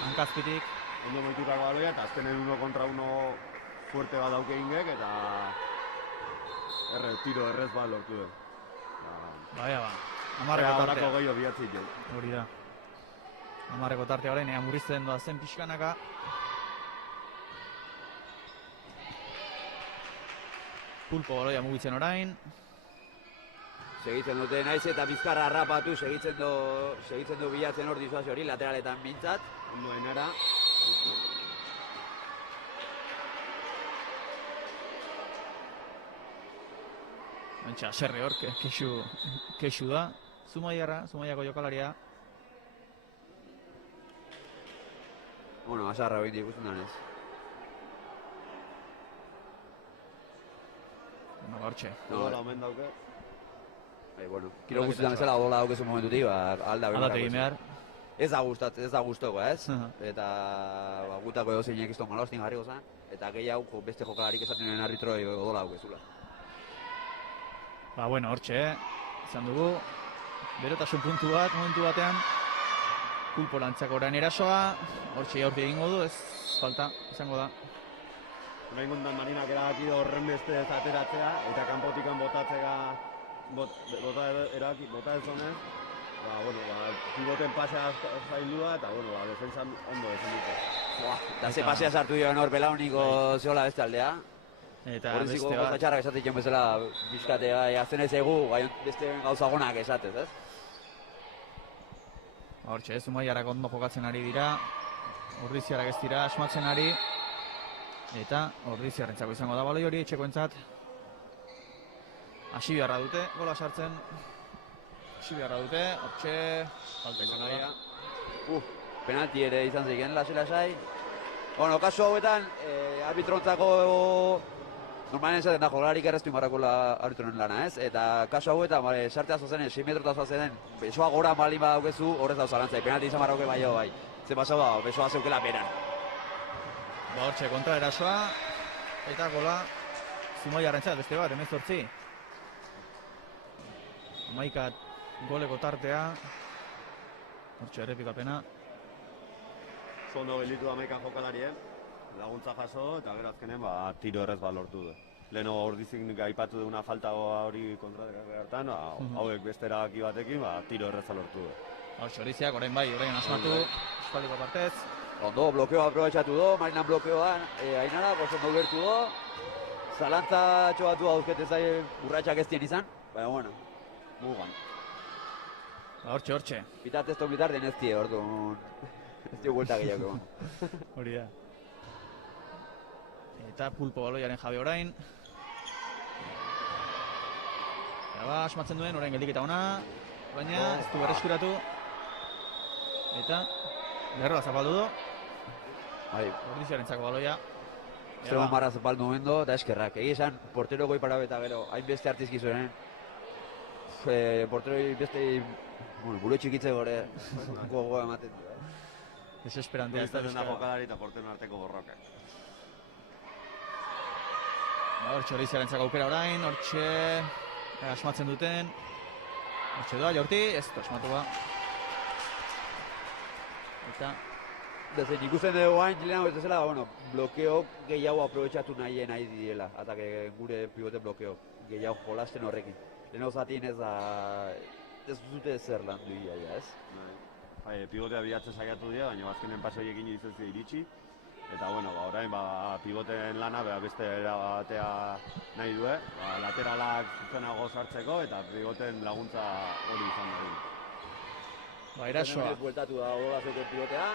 hankazpitik. Ondo moitutako baloia eta azkenen 1 kontra 1 fuerte bat dauke ingek eta tiro errez bat lortu du. Baina, 10 tartea. Gehiago bihatzik jo. Hori da. 10 tartea orain, ea murrizten doa zen pixkanaka. Pulpo baloia mugitzen orain. Segitzen dute naiz eta bizkarra harrapatu, segitzen du bilatzen hor disuazio hori, lateraletan mintzat. Ondo enara. Bentsa, serre hor, kexu da. Zumaiako jokalaria. Bueno, asarra hori ikusten danez. Hortxe. Odola omen dauke. Bueno, kiro guztetan ezela odola daukezu momentutik, Aldate egin behar. Ez da guztoko, ez? Eta gutako edo zeinek izton malostin garriko zen. Eta gehiago beste jokalarik esaten nuen arbitroi odola daukezula. Bueno, hortxe, izan dugu. Berotasun puntu bat, momentu batean. Pulpo lantzako orain erasoa. Hortxe aurki egingo du, ez falta, izango da. Orain gundan Marinak erabaki da horren beste ez ateratzea, eta kanpotikan botatzea bota ez honez. Pivoten pasea zaildu da, eta defensan ondo defenditu. Eta ze pasea sartu joan hor Belauniko zehola beste aldea. Eta Ordiziako beste gauza bat. txarrak esatzen bezala bizkate, azten ez egu, beste gauza gonak esatez, ez? Hortxe, Zumaiarrak ondo jokatzen ari dira. Ordiziarrak ez dira asmatzen ari. Eta Ordiziarrentzako izango da baloi hori etxekoentzat. Hasi beharra dute, gola sartzen. Hasi beharra dute, hortxe, falta izango da. Penalti ere izan ziken lasai. Bueno, kasu hauetan, arbitrontzako normalen esaten da jolarik erreztu inbarrakola arbitronen lana, ez? Eta kasu hauetan, sartea zoazen, 6 metrota zoazen, besoa gora malin badaukezu, horrez dauz alantzai. Penalti izan barrauke bai. Ze pasau da, besoa zeukela beran. Hortxe, kontra erasoa. Eta gola, Zumaiarrentzat beste bat, 18. 11 goleko tartea. Hortxe, errepikapena. Ondo gelditu da 11 jokalari, laguntza jaso eta gero azkenen tiro errez bat lortu du. Leheno Ordizik aipatu duguna falta hori kontratakak hartan, hauek beste erabaki batekin tiro erreza lortu du. Hortxe, Ordiziak orain bai, orain asmatu, espaldiko partez. Ondo, blokeoa aprobetxatu do, Marinan blokeoan, Ainara, ondo gertu do. Zalantza txobatu dauzkete zai urratxak ez dien izan, baina bueno, mugan. Hortxe. Pitatez toplitar den ez die, orduan. Ez dio guelta gehiago. Hori da. Eta Pulpo baloiaren jabe orain. Asmatzen duen, orain geldiketa ona, baina ez du berreskuratu. Eta lerroa zapaldu du. Bai, Ordiziarentzako baloia. zego marra zapaldu mendo, eta eskerrak. Egi esan, portero goi parab eta gero, hainbeste artizki zuen. Portero beste, bueno, buru txikitze gore, gogoa ematen du. Desesperantea ez da Izaten da bizka. jokalari eta portero arteko borroka. Hortxe Ordiziarentzako aukera orain, hortxe asmatzen duten. Hortxe doa, Jorti, ez du asmatu ba. Eta Dezen ikusten dugu hain lehenago ez dela, bueno, blokeo gehiago aprobetxatu nahi direla, atake gure pivote blokeo gehiago jolasten horrekin. Lehenago zatien ez dute zer lan du iaia, ez? Bai, pivotea bilatzen saiatu dira, baina azkenen pasoiekin izuzi iritsi. Eta bueno, orain pivoteen lana beste era batea nahi du, lateralak zuzenago sartzeko eta pivoten laguntza hori izan da. erasoa. Bueltatu da odolazeko pivotea.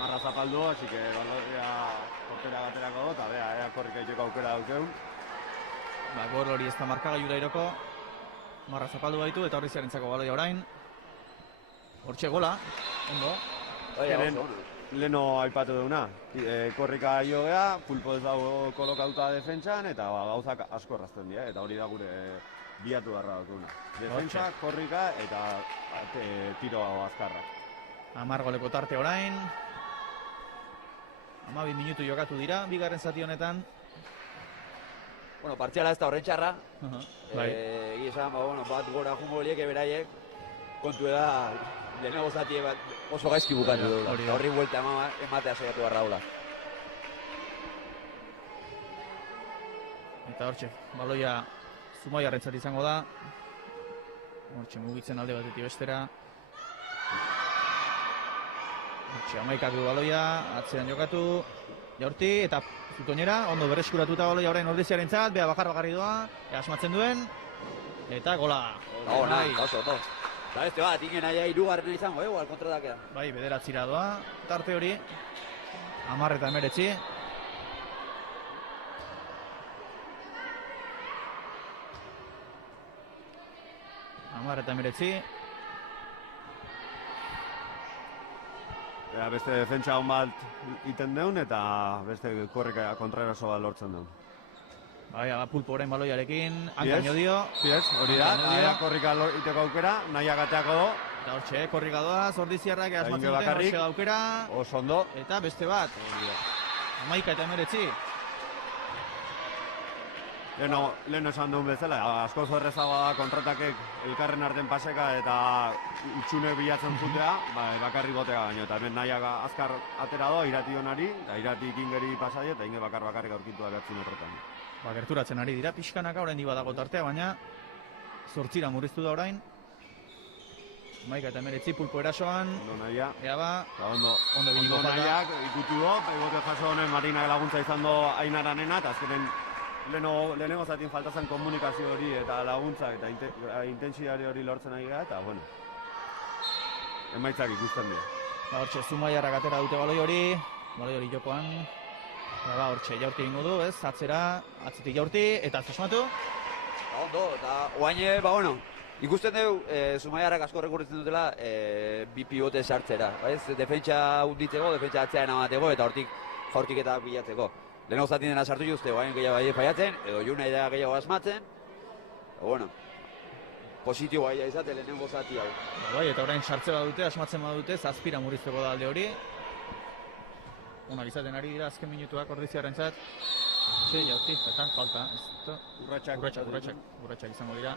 Marra zapaldu, así que baloia portera baterako dut, eta ea korrika iteko aukera daukeun. Gol hori ez da markagailura iroko. Marra zapaldu baitu eta Ordiziarentzako baloia orain. Hortxe gola, ondo. Leno aipatu duguna, korrika jo gea, pulpo ez dago kolokauta defentsan, eta gauzak asko errazten dira, eta hori da gure biatu beharra duguna. Defentsa, korrika eta tiro azkarra. 10 goleko tarte orain. 12 minutu jokatu dira, bigarren zati honetan. Bueno, partziala ez da horren txarra. Bai. Esan, bat gora jungo horiek beraiek, kontu da lehenago zati bat oso gaizki bukatu dugu. Horri buelta ematea saiatu behar daula. Eta hortxe, baloia Zumaiarrentzat izango da. Hortxe mugitzen alde batetik bestera. Hortxe, 11 du baloia, atzean jokatu. Jorti eta Zutoinera, ondo berreskuratuta baloia orain Ordiziarentzat, bea bakar-bakarri doa, asmatzen duen. Eta gola. Nahi, oso. Eta beste bat, ingen aia irugarren izango, igual kontratakea. Bai, bederatzira doa, tarte hori. 10 eta 19. Eta 19. Beste defentsa hon bat iten deun eta beste korrika kontraeraso bat lortzen deun. Bai, Pulpo orain baloiarekin, hankaino dio. Pies, hori da, aia korrika iteko aukera, nahi agateako do. Eta hortxe, korrika doa, Ordiziarrak asmatzen duten, hortxe aukera. Oso ondo. Eta beste bat, 11 eta 19. Lehen esan duen bezala, asko zorrezagoa da kontratakek elkarren arten paseka eta utxunek bilatzen zutea, bakarrik gotea baino. Eta hemen nahiak azkar atera do, irati honari, eta iratik ingeri pasaio, eta inge bakarrik aurkitu da behatzen horretan. Gerturatzen ari dira, pixkanaka orain badago tartea, baina 8 murriztu da orain. 11 eta 19 Pulpo erasoan. Ondo nahia. Ea ba, ondo biliko nahiak, ikutu do, egote jaso honen Marinak laguntza izan do Ainaranena, eta azkenen lehenengo zatien faltazan komunikazio hori eta laguntza eta intensidade hori lortzen ari gara, eta bueno, emaitzak ikusten dira. Hortxe, Zumaiarrak atera dute baloi hori jokoan. Hortxe, Jaurti egingo du, ez, atzetik Jaurti, eta asmatu. Ondo, eta oain, ikusten dugu, Zumaiarrak asko rekurritzen dutela, bi pivote sartzera, ez? Defentsa hunditzeko, defentsa atzean amateko, eta hortik eta bilatzeko. Lehenago zatin dena sartu juzte, oain gehiago bai faiatzen, edo juna idea gehiago asmatzen. Positio bai izate lehenengo zati hau. Bai, eta orain sartze badute, asmatzen badute, 7 murrizteko da alde hori. Onak izaten ari dira azken minutuak Ordiziarentzat. Jaurti, eta falta. Urratxak izango dira.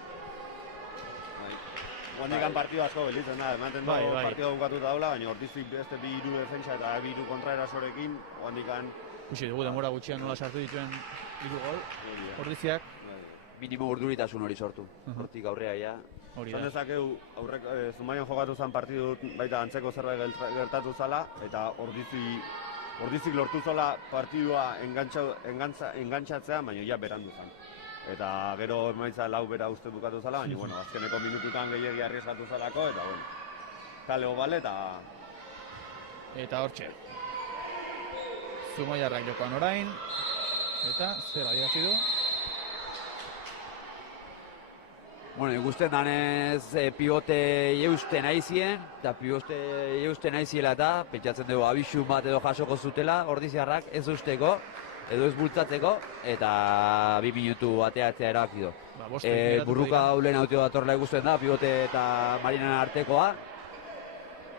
Guandikan partidu asko belitzen da, ematen dugu partidu bukatuta daula, baina Ordizik beste 2 defentsa eta 2 kontraerasorekin, guandikan... Ikusi dugu denbora gutxian nola sartu dituen 3 gol, Ordiziak. Minimo urduritasun hori sortu, hortik aurrea ja. Zan dezakeu, Zumaian jokatu zen partidu baita antzeko zerbait gertatu zala, eta Ordizik lortu zala partidua engantzatzea, baina ja berandu zen. Eta gero emaitza 4 bera uste bukatu zala, baina bueno, azkeneko minututan gehiagi arriesgatu zalako, eta bueno, kaleo bale eta hortxe. Zumaiarrak jokoan orain, eta zer adierazi du? Bueno, ikusten danez pivote eusten aizien, eta pivote eusten aiziela eta pentsatzen dugu abixun bat edo jasoko zutela ordiziarrak ez usteko, edo ez bultzatzeko, eta 2 minutu ateatzea erabaki du. Burruka ulen autio datorla ikusten da, pivote eta Marinan artekoa.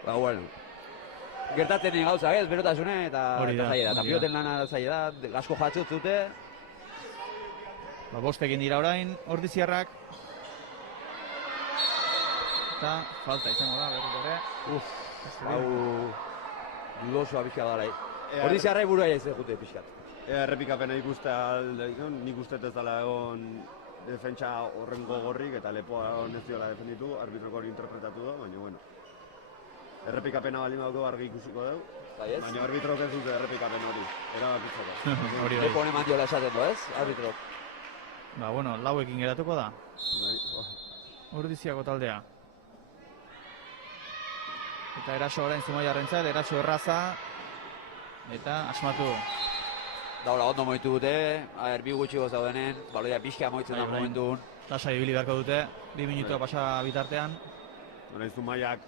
Bueno, gertatzen nien gauza ez, berotasune eta zaila da. Eta pivoten lana zaila da, asko jatzut zute. Bostekin dira orain, ordiziarrak. Eta falta izango da, berrik ere. Hau dudoso abixka da lai. Ordiziarrai burua ez jute pixkat. Errepikapena ikuste alde, nik uste ez dela egon defentsa horren gogorrik eta lepoa ez diola defenditu, arbitroko hori interpretatu da, baina bueno. Errepikapena baldin badauko argi ikusiko dugu, baina arbitrok ez dute errepikapen hori, erabakitzeko. Lepo honen mandiola esaten du, ez? Arbitrok. Bueno, lauekin geratuko da. Ordiziako taldea. Eta eraso orain Zumaiarrentzat, eraso erraza. Eta asmatu. Daula ondo moitu dute, bi gutxi gozaudenen, baloia pixka moitzen da momentun. Lasai ibili beharko dute, 2 minutua pasa bitartean. Orain Zumaiak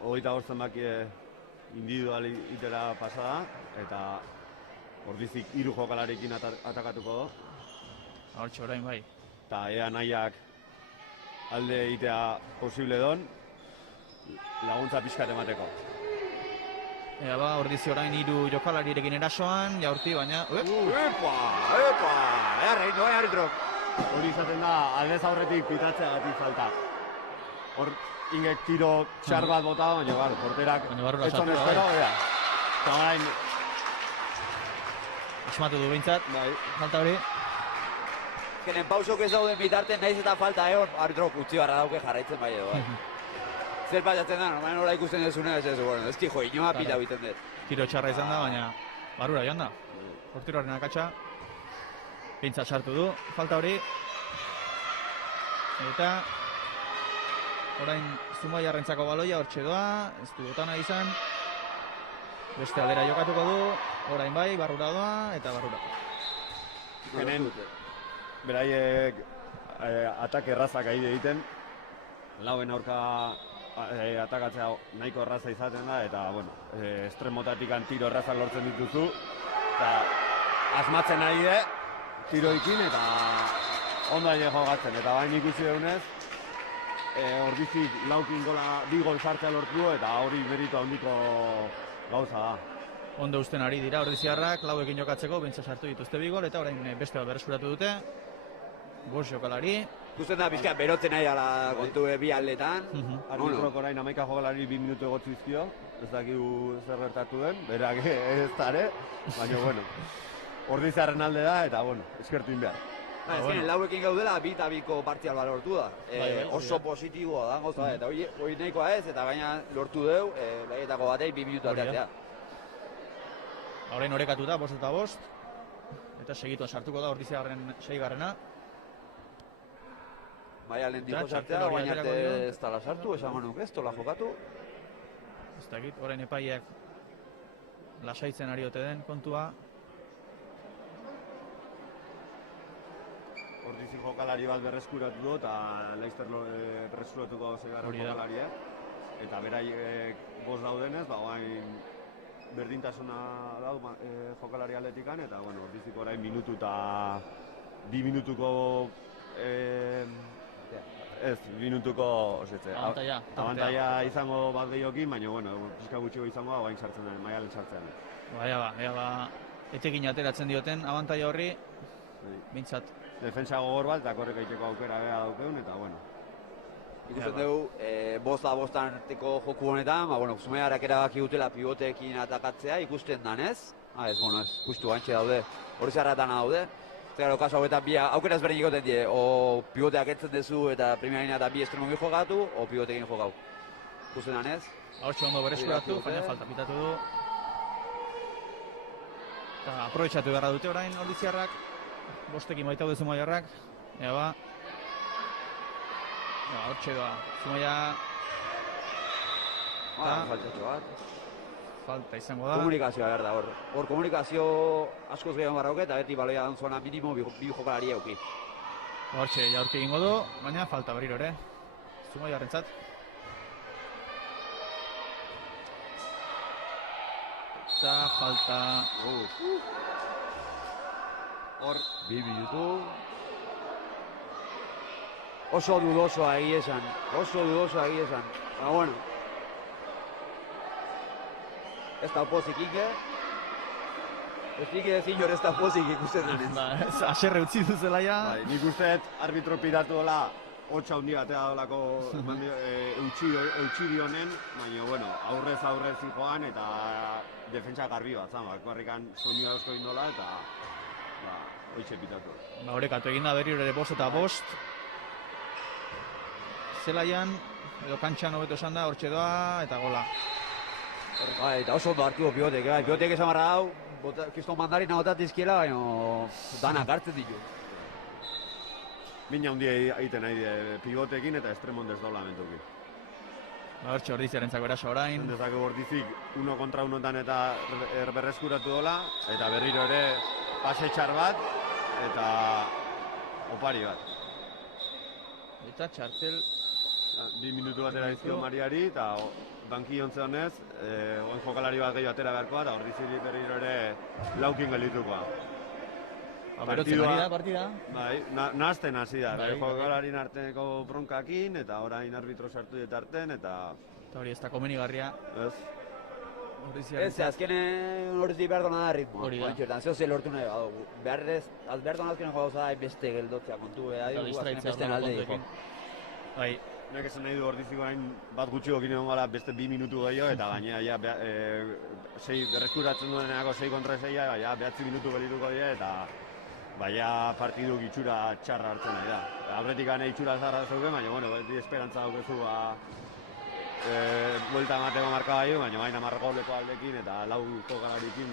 25 zenbaki individual itera pasada, eta Ordizik 3 jokalarekin atakatuko du. Hortxe orain bai. Eta ea nahiak alde egitea posible don, laguntza pixkat emateko. Ea ba, Ordizi orain 3 jokalarirekin erasoan, jaurti baina... Epa! Errein doa arbitrok! Hori izaten da, aldez aurretik pitatzeagatik falta. Hor, ingek tiro txar bat bota, baina porterak etzon espero, ea. Eta orain... Asmatu du behintzat, falta hori. Azkenen pausok ez dauden bitarten nahiz eta falta egon, arbitrok utzi barra dauke jarraitzen bai edo. Zer pasatzen da, normalen nola ikusten dezunea ez bueno, ez tijo, inoa pita biten dut. Tiro txarra izan da, baina barrura joan da. Portiroaren akatsa. Behintzat sartu du, falta hori. Eta... orain Zumaiarrentzako baloia, hortxe doa, ez du botana izan. Beste aldera jokatuko du, orain bai, barrura doa, eta barrura. Genen, beraiek atake errazak egiten, lauen aurka atakatzea nahiko erraza izaten da, eta, bueno, estremotatik tiro errazak lortzen dituzu, eta asmatzen nahi tiroikin, eta ondo aile jogatzen, eta bain ikusi dugunez, Ordizik laukin gola, 2 gol sartzea lortu, eta hori meritu handiko gauza da. Ondo usten ari dira Ordiziarrak, lauekin jokatzeko, bentsa sartu dituzte 2 gol, eta orain beste bat berreskuratu dute. 5 jokalari. Ikusten da pixka berotzen nahi ala kontu bi aldetan. Arbitrok orain 11 jokalari 2 minutu egotzi izkio, ez dakigu zer gertatu den, berak ez dare, baina bueno, Ordiziarren alde da, eta bueno, eskertu behar. Ez lauekin gaudela, 2-2ko partzial bat lortu da. Oso positiboa da, goza, eta hori nahikoa ez, eta gaina lortu deu, lehietako batei 2 minutu ateatzea. Horrein orekatu da, 5-5, eta segituan sartuko da Ordiziarren 6garrena. Baina lehen tipo sartzea, baina arte ez tala sartu, esango nuke ez, tola jokatu. Ez dakit, horrein epaiek lasaitzen ari ote den kontua. Ordizik jokalari bat berreskuratu du, eta Leicester berreskuratuko 6garren jokalaria. Eta beraiek 5 daudenez, baina berdintasuna dau jokalari aldetikan, eta bueno, Ordizik orain minutu eta 2 minutuko abantaia izango bat gehiokin, baina bueno, pixka gutxiko izango da, bain sartzen den, maialen sartzean. Baina ba, etekin ateratzen dioten abantaia horri, bintzat. Defensa gogor bat, eta korrek egiteko aukera beha daukeun, eta bueno. Ikusten dugu, 5-5 arteko joku honetan, bueno, Zumaiarrak erabaki dutela pivoteekin atakatzea ikusten danez. Ez, bueno, ez, justu antxe daude, hori zarratan daude. Zeraro, kasu hauetan bi aukera ezberdin ikoten die, o pivoteak etzen dezu eta primerina eta 2 estremoki jokatu, o pivoteekin jokau. Ikusten danez. Hortxe ondo bereskuratu, baina falta pitatu du. Eta aprobetxatu beharra dute orain Ordiziarrak. 5ekin baita du Zumaiarrak. Ea ba. Hortxe doa. Zumaia... Faltatxo bat. Falta izango da. Komunikazioa behar da hor. Hor komunikazio askoz gehiago barrauke eta beti baloia dan zuena minimo 2 jokalari euki. Hortxe, jaurti egingo du, baina falta berriro ere. Zumaiarrentzat. Eta falta... Hor, 2 minutu. Oso dudosoa egia esan. Ba, bueno. Ez da opozik Ike. Ez Ike ezin jor ez da opozik ikusten denez. Aserre utzi duzela ja. Bai, nik uste arbitro piratu dola, hotxa hundi batea dolako eutxiri honen, baina, bueno, aurrez joan eta defentsa garbi bat, zan, korrikan soinua eusko indola eta, hoitxe pitatu. Orekatu eginda berriro ere 5 eta 5. Zelaian, edo kantxan hobeto esan da, hortxe doa eta gola. Eta oso ondo hartu Piotek, Piotek esan barra hau, kiston mandarina botatizkiela, baina danak hartzen ditu. Mina hundi egiten nahi pivotekin eta estremon desdobla mentuki. Hortxe ordiziarentzako eraso orain. Dezakegu ordizik 1 kontra 1 eta berreskuratu dola, eta berriro ere pase txar bat, eta opari bat. Eta txartel... 2 minutu batera izkio Mariari, eta banki jontze honez, oen jokalari bat gehiago atera beharkoa, eta ordiziri berriro ere laukin gelditukoa. Berotzen ari da partida. Bai, nahazten hasi da, jokalarien arteko bronkakin, eta orain arbitro sartu ditarten, eta... Eta hori ez da komenigarria. Ez. Ez, azkenen horrezi behar dona da ritmo. Hori da. Zeo ze lortu nahi badu. Behar dona azkenen joan da beste geldotzea kontu, beste alde diko. Bai. Nek esan nahi du ordiziko hain bat gutxikokin egon gara beste 2 minutu gehiago, eta gainera ja, berreskuratzen dueneako 6 kontra 6, ja, 9 minutu gelituko dira, eta baina partidu itxura txarra hartzen nahi da. Aurretik gane itxura zarra zeuken, baina, bueno, beti esperantza daukezu, buelta emateko marka gai, baina baina margoleko aldekin eta 4 jokalarikin,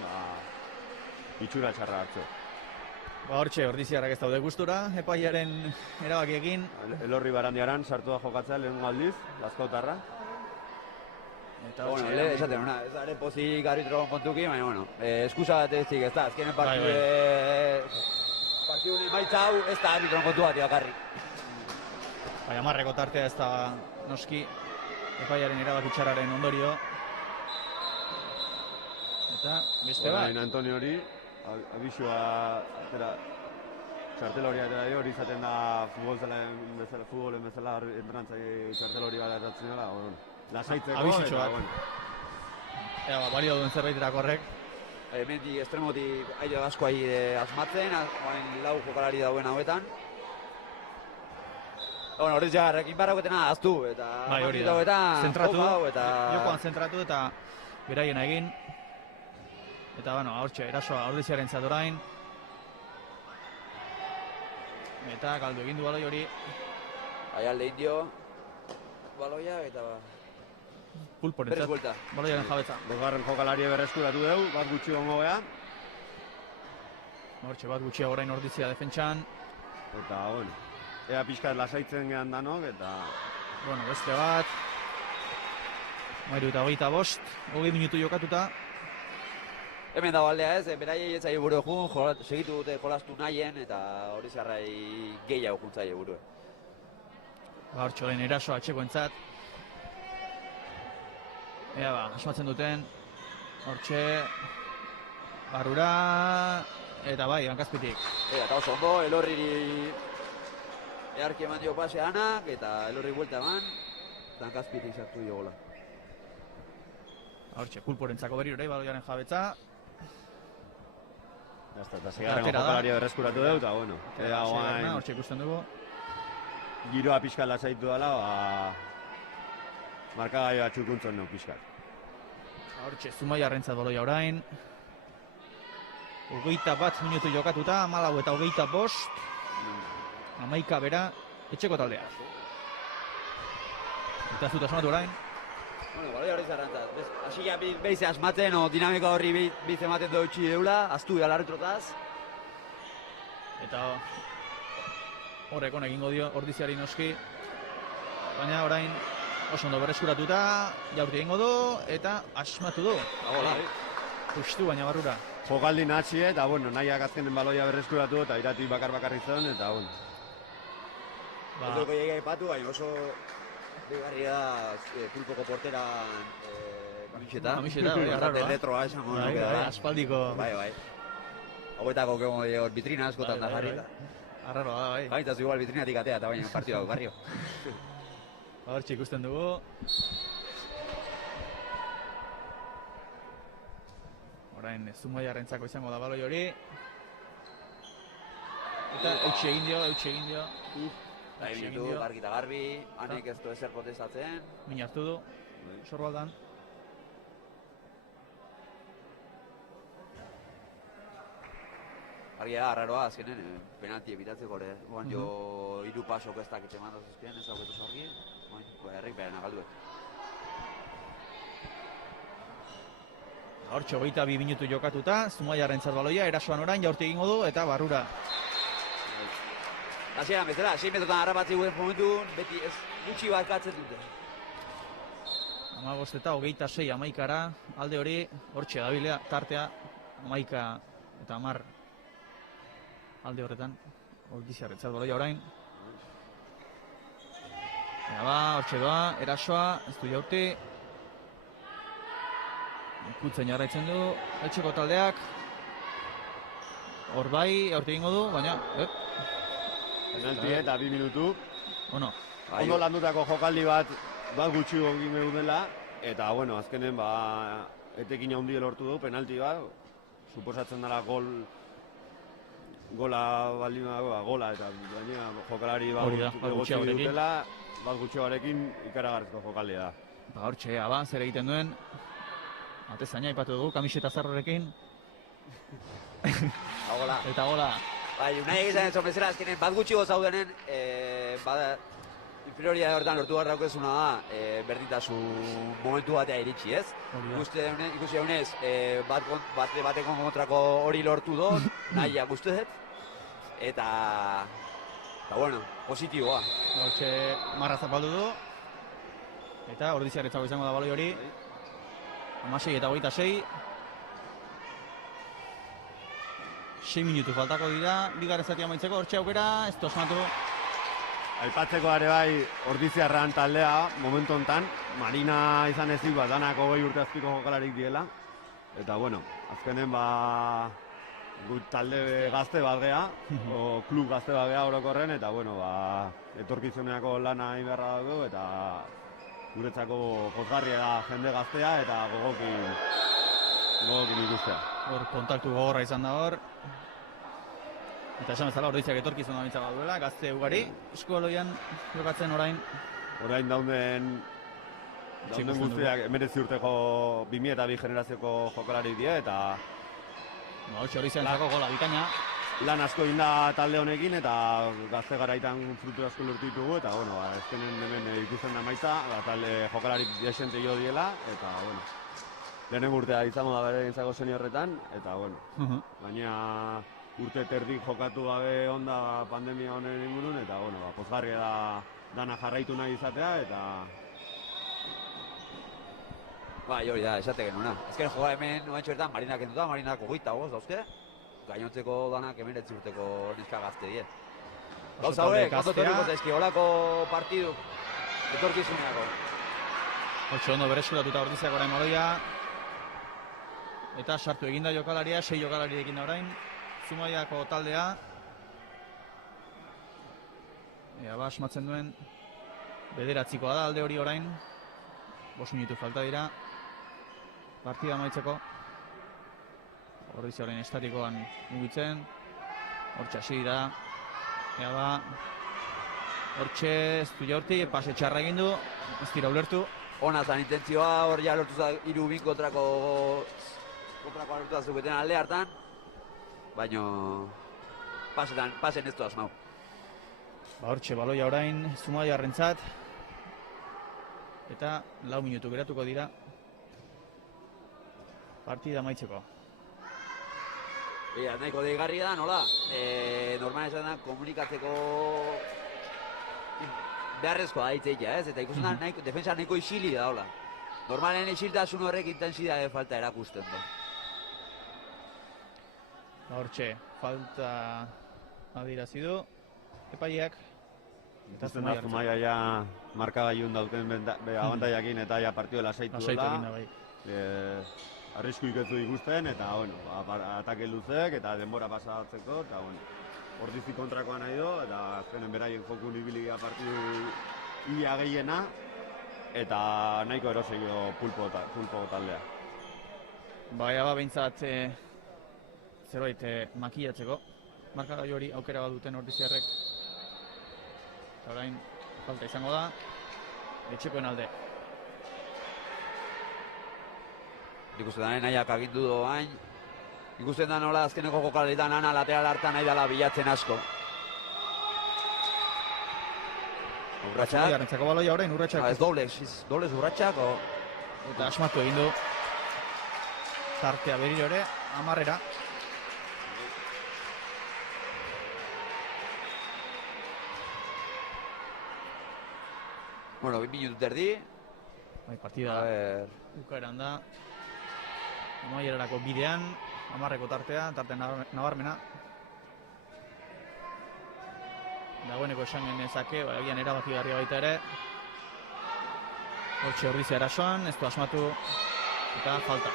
itxura txarra hartzu. Hortxe, ordiziarrak ez daude gustura, epaiaren erabakiekin. Elorri Barandiaran sartu da jokatzea lehenengo aldiz, Lazkautarra. Eta bueno, esaten hona, ez are pozik arbitro kontuki, baina, bueno, eskusa bat ezik ez da, azkenen partidu emaitza hau ez da arbitron kontu bat bakarrik. Baina marreko tartea ez da noski, epaiaren erabakitxarraren ondorio. Eta beste bat. Orain Antonio hori, abisua, txartel hori hori izaten da futbolen bezala entrantzai txartel hori bat atatzen dela, lasaitzeko abisitxo eta, bat. Ea, balio duen zerbaiterak horrek. Hemendik estremotik aio asko asmatzen, orain 4 jokalari dauen hauetan. Bueno, hori jarrekin barrakotena aztu, eta hori da, zentratu, jokoan zentratu eta beraien egin. Eta, bueno, hortxe, erasoa ordiziaren zat orain. Eta galdu egin du baloi hori. Aialde indio, baloia eta... Pulporen zat, baloiaren jabetza. Bosgarren jokalari berreskuratu dugu, bat gutxi gongo geha. Hortxe, bat gutxi orain ordizia defentsan. Eta, bueno, ea pixkat lasaitzen gehan danok, eta... Bueno, beste bat. Mairu eta 25, 20 minutu jokatuta. Hemen dago aldea ez, beraiei ez zaie buru jun, segitu dute jolastu nahien, eta hori zarrai gehiago juntzaile buru. Hortxe orain erasoa atxeko entzat. Ea ba, asmatzen duten. Hortxe, barrura, eta bai, hankazpitik. Eta oso ondo, Elorriri earki eman dio pase Anak, eta Elorri buelta eman, eta hankazpitik sartu dio gola. Hortxe, Pulporentzako berriro ere, baloiaren jabetza. Eta segarren jokalaria berreskuratu dugu, eta bueno, ea guain... Hortxe ikusten dugu. Giroa pixkat lasaitu dela, markagai bat txukuntzon neu pixkat. Hortxe, Zumaiarrentzat baloia orain. 21 minutu jokatuta, 14 eta 25. 11 bera, etxeko taldea. Eta zuta asmatu orain. Bueno, baloi hori zarrantzat. Asila behize asmatzen, dinamika horri behize ematen dutxi deula, aztu galarretrotaz. Eta horrek honek egingo dio ordiziari noski. Baina orain oso ondo berreskuratuta, jaurti egingo du, eta asmatu du. Hola. Justu baina barrura. Jokaldi natxie, eta bueno, nahiak azkenen baloia berreskuratu, eta iratik bakar-bakarri zen, eta bueno. Ez dugu egia ipatu, baina oso deigarria da pulpoko porteran kamiseta. Kamiseta, bai, arraroa. Retroa esango Bai, nuke bai, da. aspaldiko. Bai. Hauetako kemo hor vitrina askotan da jarri. Arraroa da, bai. Gaitaz igual vitrinatik atea eta baina partidua garrio. Hortxe ikusten dugu. Orain Zumaiarrentzako izango da baloi hori. Eta eutxe egin dio. Minutu, gargi eta garbi, hanek ez du ezer protestatzen. Min hartu du, sorbaldan. Argia, arraroa, azkenen, penalti ebitatzeko ere. Oan jo, 3 pasok ez dakit eman dazuzkien, ez dauketu zorgi. Herrik behar nagalduet. Hortxe, 22 minutu jokatuta, Zumaiarrentzat baloia, erasoan orain, jaurti egingo du, eta barrura. Hasieran bezala, 6 metrotan harrapatzi guen momentun, beti ez gutxi bat katzen dute. 15 eta 26 amaikara, alde hori, hortxe dabilea, tartea, 11 eta 10 alde horretan, Ordiziarrentzat baloia orain. Hortxe doa, erasoa, ez du jaurti. Ikutzen jarraitzen du, etxeko taldeak. Hor bai, jaurti egingo du, baina... Penalti eta 2 minutu. Ono. Ondo landutako jokaldi bat gutxi egin dela, eta bueno, azkenen etekin handi lortu du, penalti bat, suposatzen dela gola eta baina jokalari gutxi dutela, bat gutxiagoarekin ikaragarrizko jokaldia da. Hortxe, zer egiten duen, atezaina ipatu dugu, kamiseta zarrorekin. Eta gola. Bai, nahi egizan ez bezala, azkenen bat gutxi gozaudenen, inferioria horretan lortu behar daukezuna da, berdintasun momentu batea iritsi, ez? Ikusi honez, bateko kontrako hori lortu do, nahiak uste dut, eta bueno, positiboa. Hortxe, marra zapaldu du, eta Ordiziarrentzako izango da baloi hori, 16 eta 26. 6 minutu faltako dira, bigarren zatia amaitzeko, hortxe aukera, ez du asmatu. Aipatzeko ere bai Ordiziarran taldea, momentu honetan, Marina izan ezik bat, danak 20 urte azpiko jokalarik diela. Eta bueno, azkenen gut talde gazte bat gea, o klub gazte bat gea orokorren, eta bueno, etorkizuneako lana egin beharra dugu, eta guretzako pozgarria da jende gaztea, eta gogokin ikustea. Hor kontaktu gogorra izan da hor. Eta esan bezala Ordiziak etorkizuna mintzaga duela, gazte ugari, eskubaloian jokatzen orain. Orain daunden guztiak 19 urteko 2002 generazioko jokalari die, eta Ordiziarentzako gola bikaina. Lan asko egin da talde honekin, eta gazte garaitan frutu asko lortu ditugu, eta bueno, ezkenen hemen ikusten da maitza, talde jokalari desente jo diela, eta bueno, lehenen urtea izango da bere gintzako seniorretan, eta bueno, baina urte terdik jokatu gabe onda pandemia honen ingurun, eta bueno, pozgarria da dana jarraitu nahi izatea, eta... Bai, hori da, esate genuna. Ezken joa hemen, noentxo bertan, Marinak enduta, Marinak 25 dauzke, gainontzeko danak 19 urteko neska gazte die. Gauza hauek, ondo torriko zaizki, holako partidu, etorkizuneako. Hortxe ondo bereskuratuta Ordiziak orain baloia. Eta sartu eginda jokalaria, 6 jokalari eginda orain. Zumaiako taldea. Asmatzen duen. Bederatzikoa da alde hori orain. 5 minutu falta dira. Partida amaitzeko. Ordizia orain estatikoan mugitzen. Hortxe hasi dira. Hortxe ez du jaurti, pase txarra egin du. Ez dira ulertu. Ona zan intentzioa, hor ja lortu za 3-2 kontrako lortu da zuketen alde hartan, baina pasen ez du asmau. Hortxe baloia orain Zumaiarrentzat, eta 4 minutu geratuko dira partida amaitzeko. Nahiko deigarria da, nola? Normal esan da, komunikatzeko beharrezkoa da hitzeia, ez? Eta ikusten da, defensa nahiko isili da, hola. Normalen isiltasun horrek intensidade falta erakusten du. Hortxe, falta adierazi du epaileak. Ikusten da Zumaia ja markagailun dauten abantaiakin eta ja partido lasaitu dela. Arriskuik ez du ikusten eta, bueno, atake luzek eta denbora pasatzeko eta, bueno, Ordizi kontrakoa nahi do eta azkenen beraien joku nibilia partidu ia gehiena eta nahiko erosegio pulpo taldea. Baina behintzat zerbait makillatzeko. Markagailu hori aukera bat duten ordiziarrek. Eta orain falta izango da. Etxekoen alde. Ikusten da nahiak agindu doain. Ikusten da nola azkeneko jokalaritan ana lateral hartan nahi dela bilatzen asko. Urratxak. Garentzako baloia orain urratxak. Ez doblez urratxak. Eta asmatu egin du. Tartea berriro ere, 10-era. Bueno, 2 minutu terdi. Bai, partida ukaeran da. Amaierarako bidean, 10-eko tartea nabarmena. Dagoeneko esan genezake, egian erabaki garria baita ere. Hortxe Ordizia erasoan, ez du asmatu eta falta.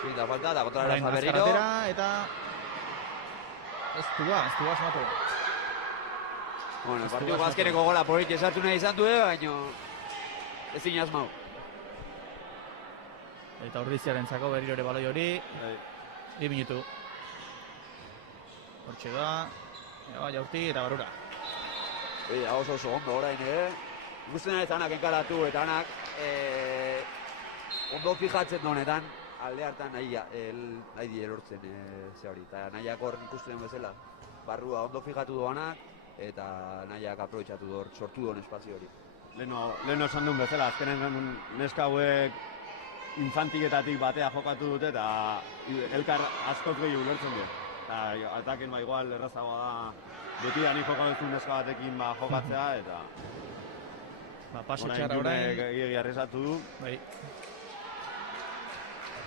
Sí, da falta, da kontra erasoa berriro. Eta ez du asmatu. Bueno, partiduko azkeneko gola porik esartu nahi izan du, baina ezin asmau. Eta Ordiziarentzako berriro ere baloi hori. 2 minutu. Hortxe da. Jaurti eta barura. Oso ondo orain, Ikusten ez anak enkaratu eta anak ondo fijatzen da honetan. Alde hartan nahi di erortzen ze hori. Eta nahiak hor ikusten bezala. Barrua ondo fijatu doanak eta nahiak aprobetxatu hor, sortu duen espazio hori. Lehen esan duen bezala, azkenen neska hauek infantiketatik batea jokatu dute eta elkar askoz gehiago ulertzen dut. Eta ataken igual errazagoa da betidan jokatu neska batekin jokatzea eta paso txarra orain gehiagia arrezatu du. Bai.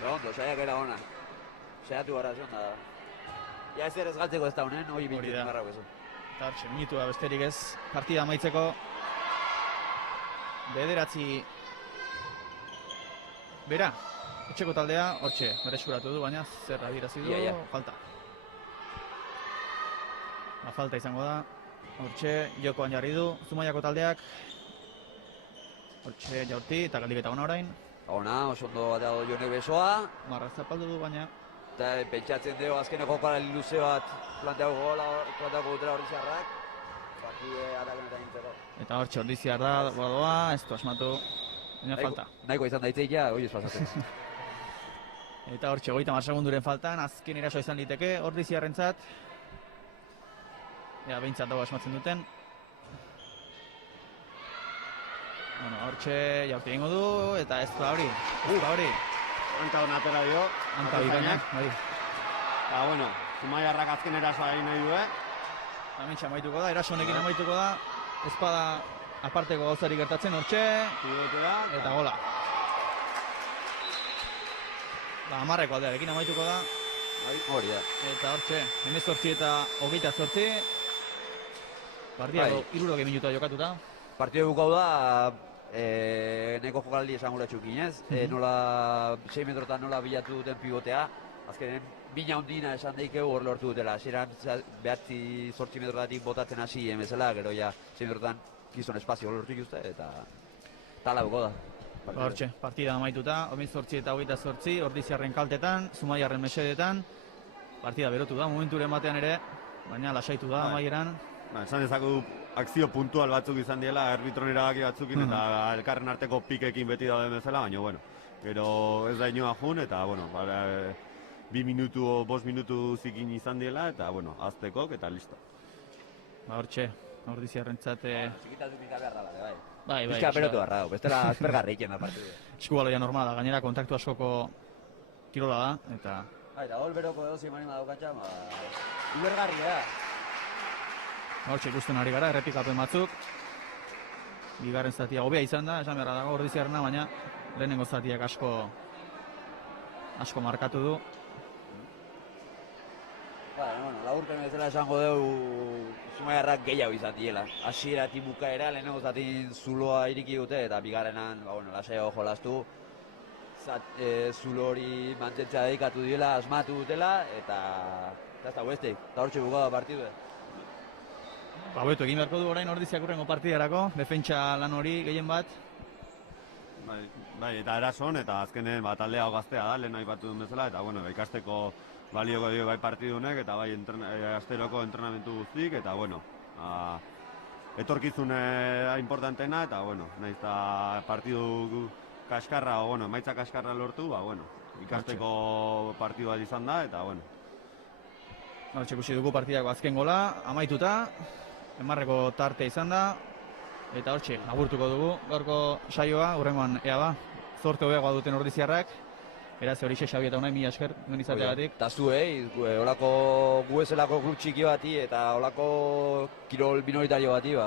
Ondo, saiak era ona. Saiatu gara zion da. Ja ez ere ez galtzeko ez da honen, hori bintzen garrau ezo. Eta hortxe, minutua besterik ez partida amaitzeko. 9 bera, etxeko taldea, hortxe, bereskuratu du, baina zer adirazi du, falta. Falta izango da, hortxe, jokoan jarri du, Zumaiako taldeak. Hortxe, Jaurti eta galdiketa ona orain. Ona, oso ondo batea do Jone Besoa. Marra zapaldu du, baina. Eta pentsatzen dugu azkeneko jokalari luze bat planteako dutela Ordiziarrak. Partide ataken eta nintzeko. Eta hortxe Ordiziarra doa, ez du asmatu. Baina falta. Nahiko izan daitzeia, hori ez pasatzen. Eta hortxe 30 segunduren faltan, azken eraso izan liteke Ordiziarrentzat. Ea, behintzat dago asmatzen duten. Bueno, hortxe Jaurti egingo du, eta ez da hori. Hanka hona atera dio. Hanka bikainak, bai. Eta, bueno, Zumaiarrak azken erasoa egin nahi du, Hementxe amaituko da, eraso honekin amaituko da. Espada aparteko gauzari gertatzen hortxe. Eta gola. 10-eko aldearekin amaituko da. Hori da. Eta hortxe, 18 eta 28. Partida 60 minutua jokatuta. Partida bukau da, neko jokaldi esan gura txukinez. Nola 6 metrotan nola bilatu duten pivotea. Azkenen, bina hundina esan daikegu hor lortu dutela. Zeran, 8 metrotatik botatzen hasi bezala, gero ja 6 metrotan gizon espazio lortu ikuste, eta tala buko da. Hortxe, partida amaituta, 18 eta 28, Ordiziarren kaltetan, Zumaiarren mesedetan. Partida berotu da, momenturen batean ere, baina lasaitu da amaieran. Esan dezakegu akzio puntual batzuk izan diela, arbitron erabaki batzukin eta elkarren arteko pikekin beti dauden bezala, baina, bueno, gero ez da inoa jun, eta, bueno, 2 minutu o 5 minutu zikin izan diela, eta, bueno, aztekok, eta listo. Hortxe, Ordiziarrentzat... Txikitatu pika behar dala, bai. Bai. Bizka berotu behar dago, bestela aspergarri iken da partidu. Eskubaloia normala da, gainera kontaktu askoko kirola da, eta... Eta hor beroko edo zimanima daukatxa, ulergarria. Hortxe ikusten ari gara, errepikapen batzuk. Bigarren zatia hobea izan da, esan beharra dago Ordiziarrena, baina lehenengo zatiak asko markatu du. Laburpen bezala esango dugu Zumaiarrak gehiago izan diela. Hasieratik bukaera, lehenengo zatin zuloa iriki dute, eta bigarrenan, lasaiago jolastu. Zulo hori mantentzea dedikatu diela, asmatu dutela, eta ez da beste, eta hortxe bukada partidu. Beto, egin beharko du orain Ordiziak hurrengo partidarako, defentsa lan hori gehien bat. Bai, eta erason, eta azkenen taldea gaztea da, lehen aipatu duen bezala, eta ikasteko balioko dio bai partidunek, eta bai asteroko entrenamentu guztik, eta etorkizune importantena, eta nahiz eta partidu kaskarra, emaitza kaskarra lortu, ikasteko partidu bat izan da, eta Hortxe ikusi dugu partidako azken gola, amaituta, emarreko tarte izan da, eta hortxe, agurtuko dugu gaurko saioa, hurrengoan ea ba, zorte hobeagoa duten Ordiziarrak, beraz hori Xabi eta unai, mila esker, duen izateagatik. Eta zuei, olako guezelako klub txiki bati eta olako kirol minoritario bati,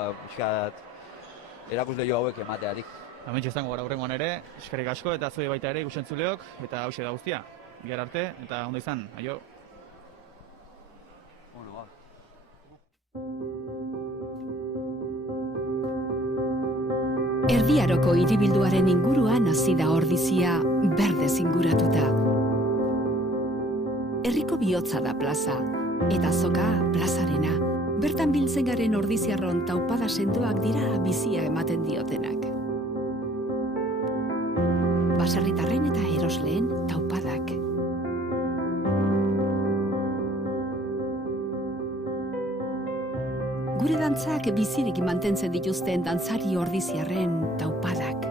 erakusle jo hauek emateatik. Hementxe izango gara hurrengoan ere, eskerrik asko eta zuei baita ere ikusentzuleok, eta hauxe da guztia. Bihar arte, eta ondo izan, aio. Erdiaroko hiribilduaren inguruan hasi da Ordizia berdez inguratuta. Herriko bihotza da plaza, eta azoka plazarena. Bertan biltzen garen Ordiziarron taupada sendoak dira bizia ematen diotenak. Baserritarren eta erosleen taupadak. Gure dantzak bizirik mantentzen dituzten dantzari Ordiziarren taupadak.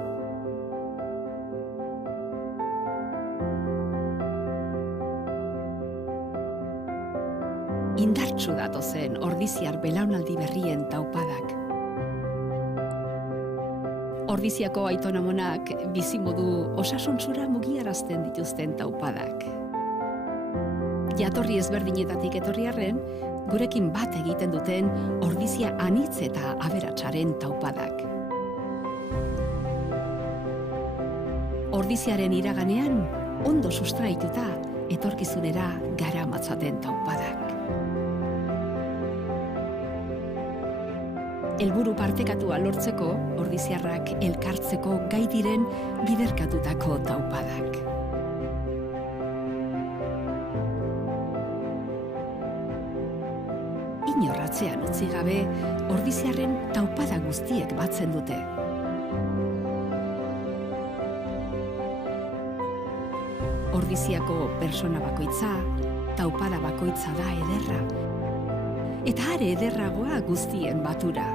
Indartsu datozen Ordiziar belaunaldi berrien taupadak. Ordiziako aitonamonak bizimodu osasuntsura mugiarazten dituzten taupadak. Jatorri ezberdinetatik etorri arren, gurekin bat egiten duten Ordizia anitz eta aberatsaren taupadak. Ordiziaren iraganean, ondo sustraituta, etorkizunera garamatzaten taupadak. Helburu partekatua lortzeko, Ordiziarrak elkartzeko gai diren biderkatutako taupadak. Inorratzean utzi gabe, Ordiziarren taupada guztiek batzen dute. Ordiziako persona bakoitza, taupada bakoitza da ederra. Eta are ederragoa guztien batura.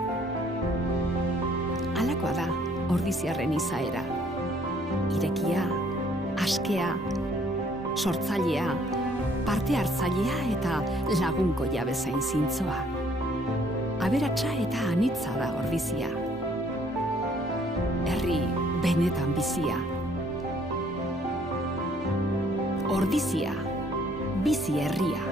Halakoa da Ordiziarren izaera. Irekia, askea, sortzailea, parte hartzailea eta lagunkoia bezain zintzoa. Aberatsa eta anitza da Ordizia. Herri benetan bizia. Ordizia, bizi herria.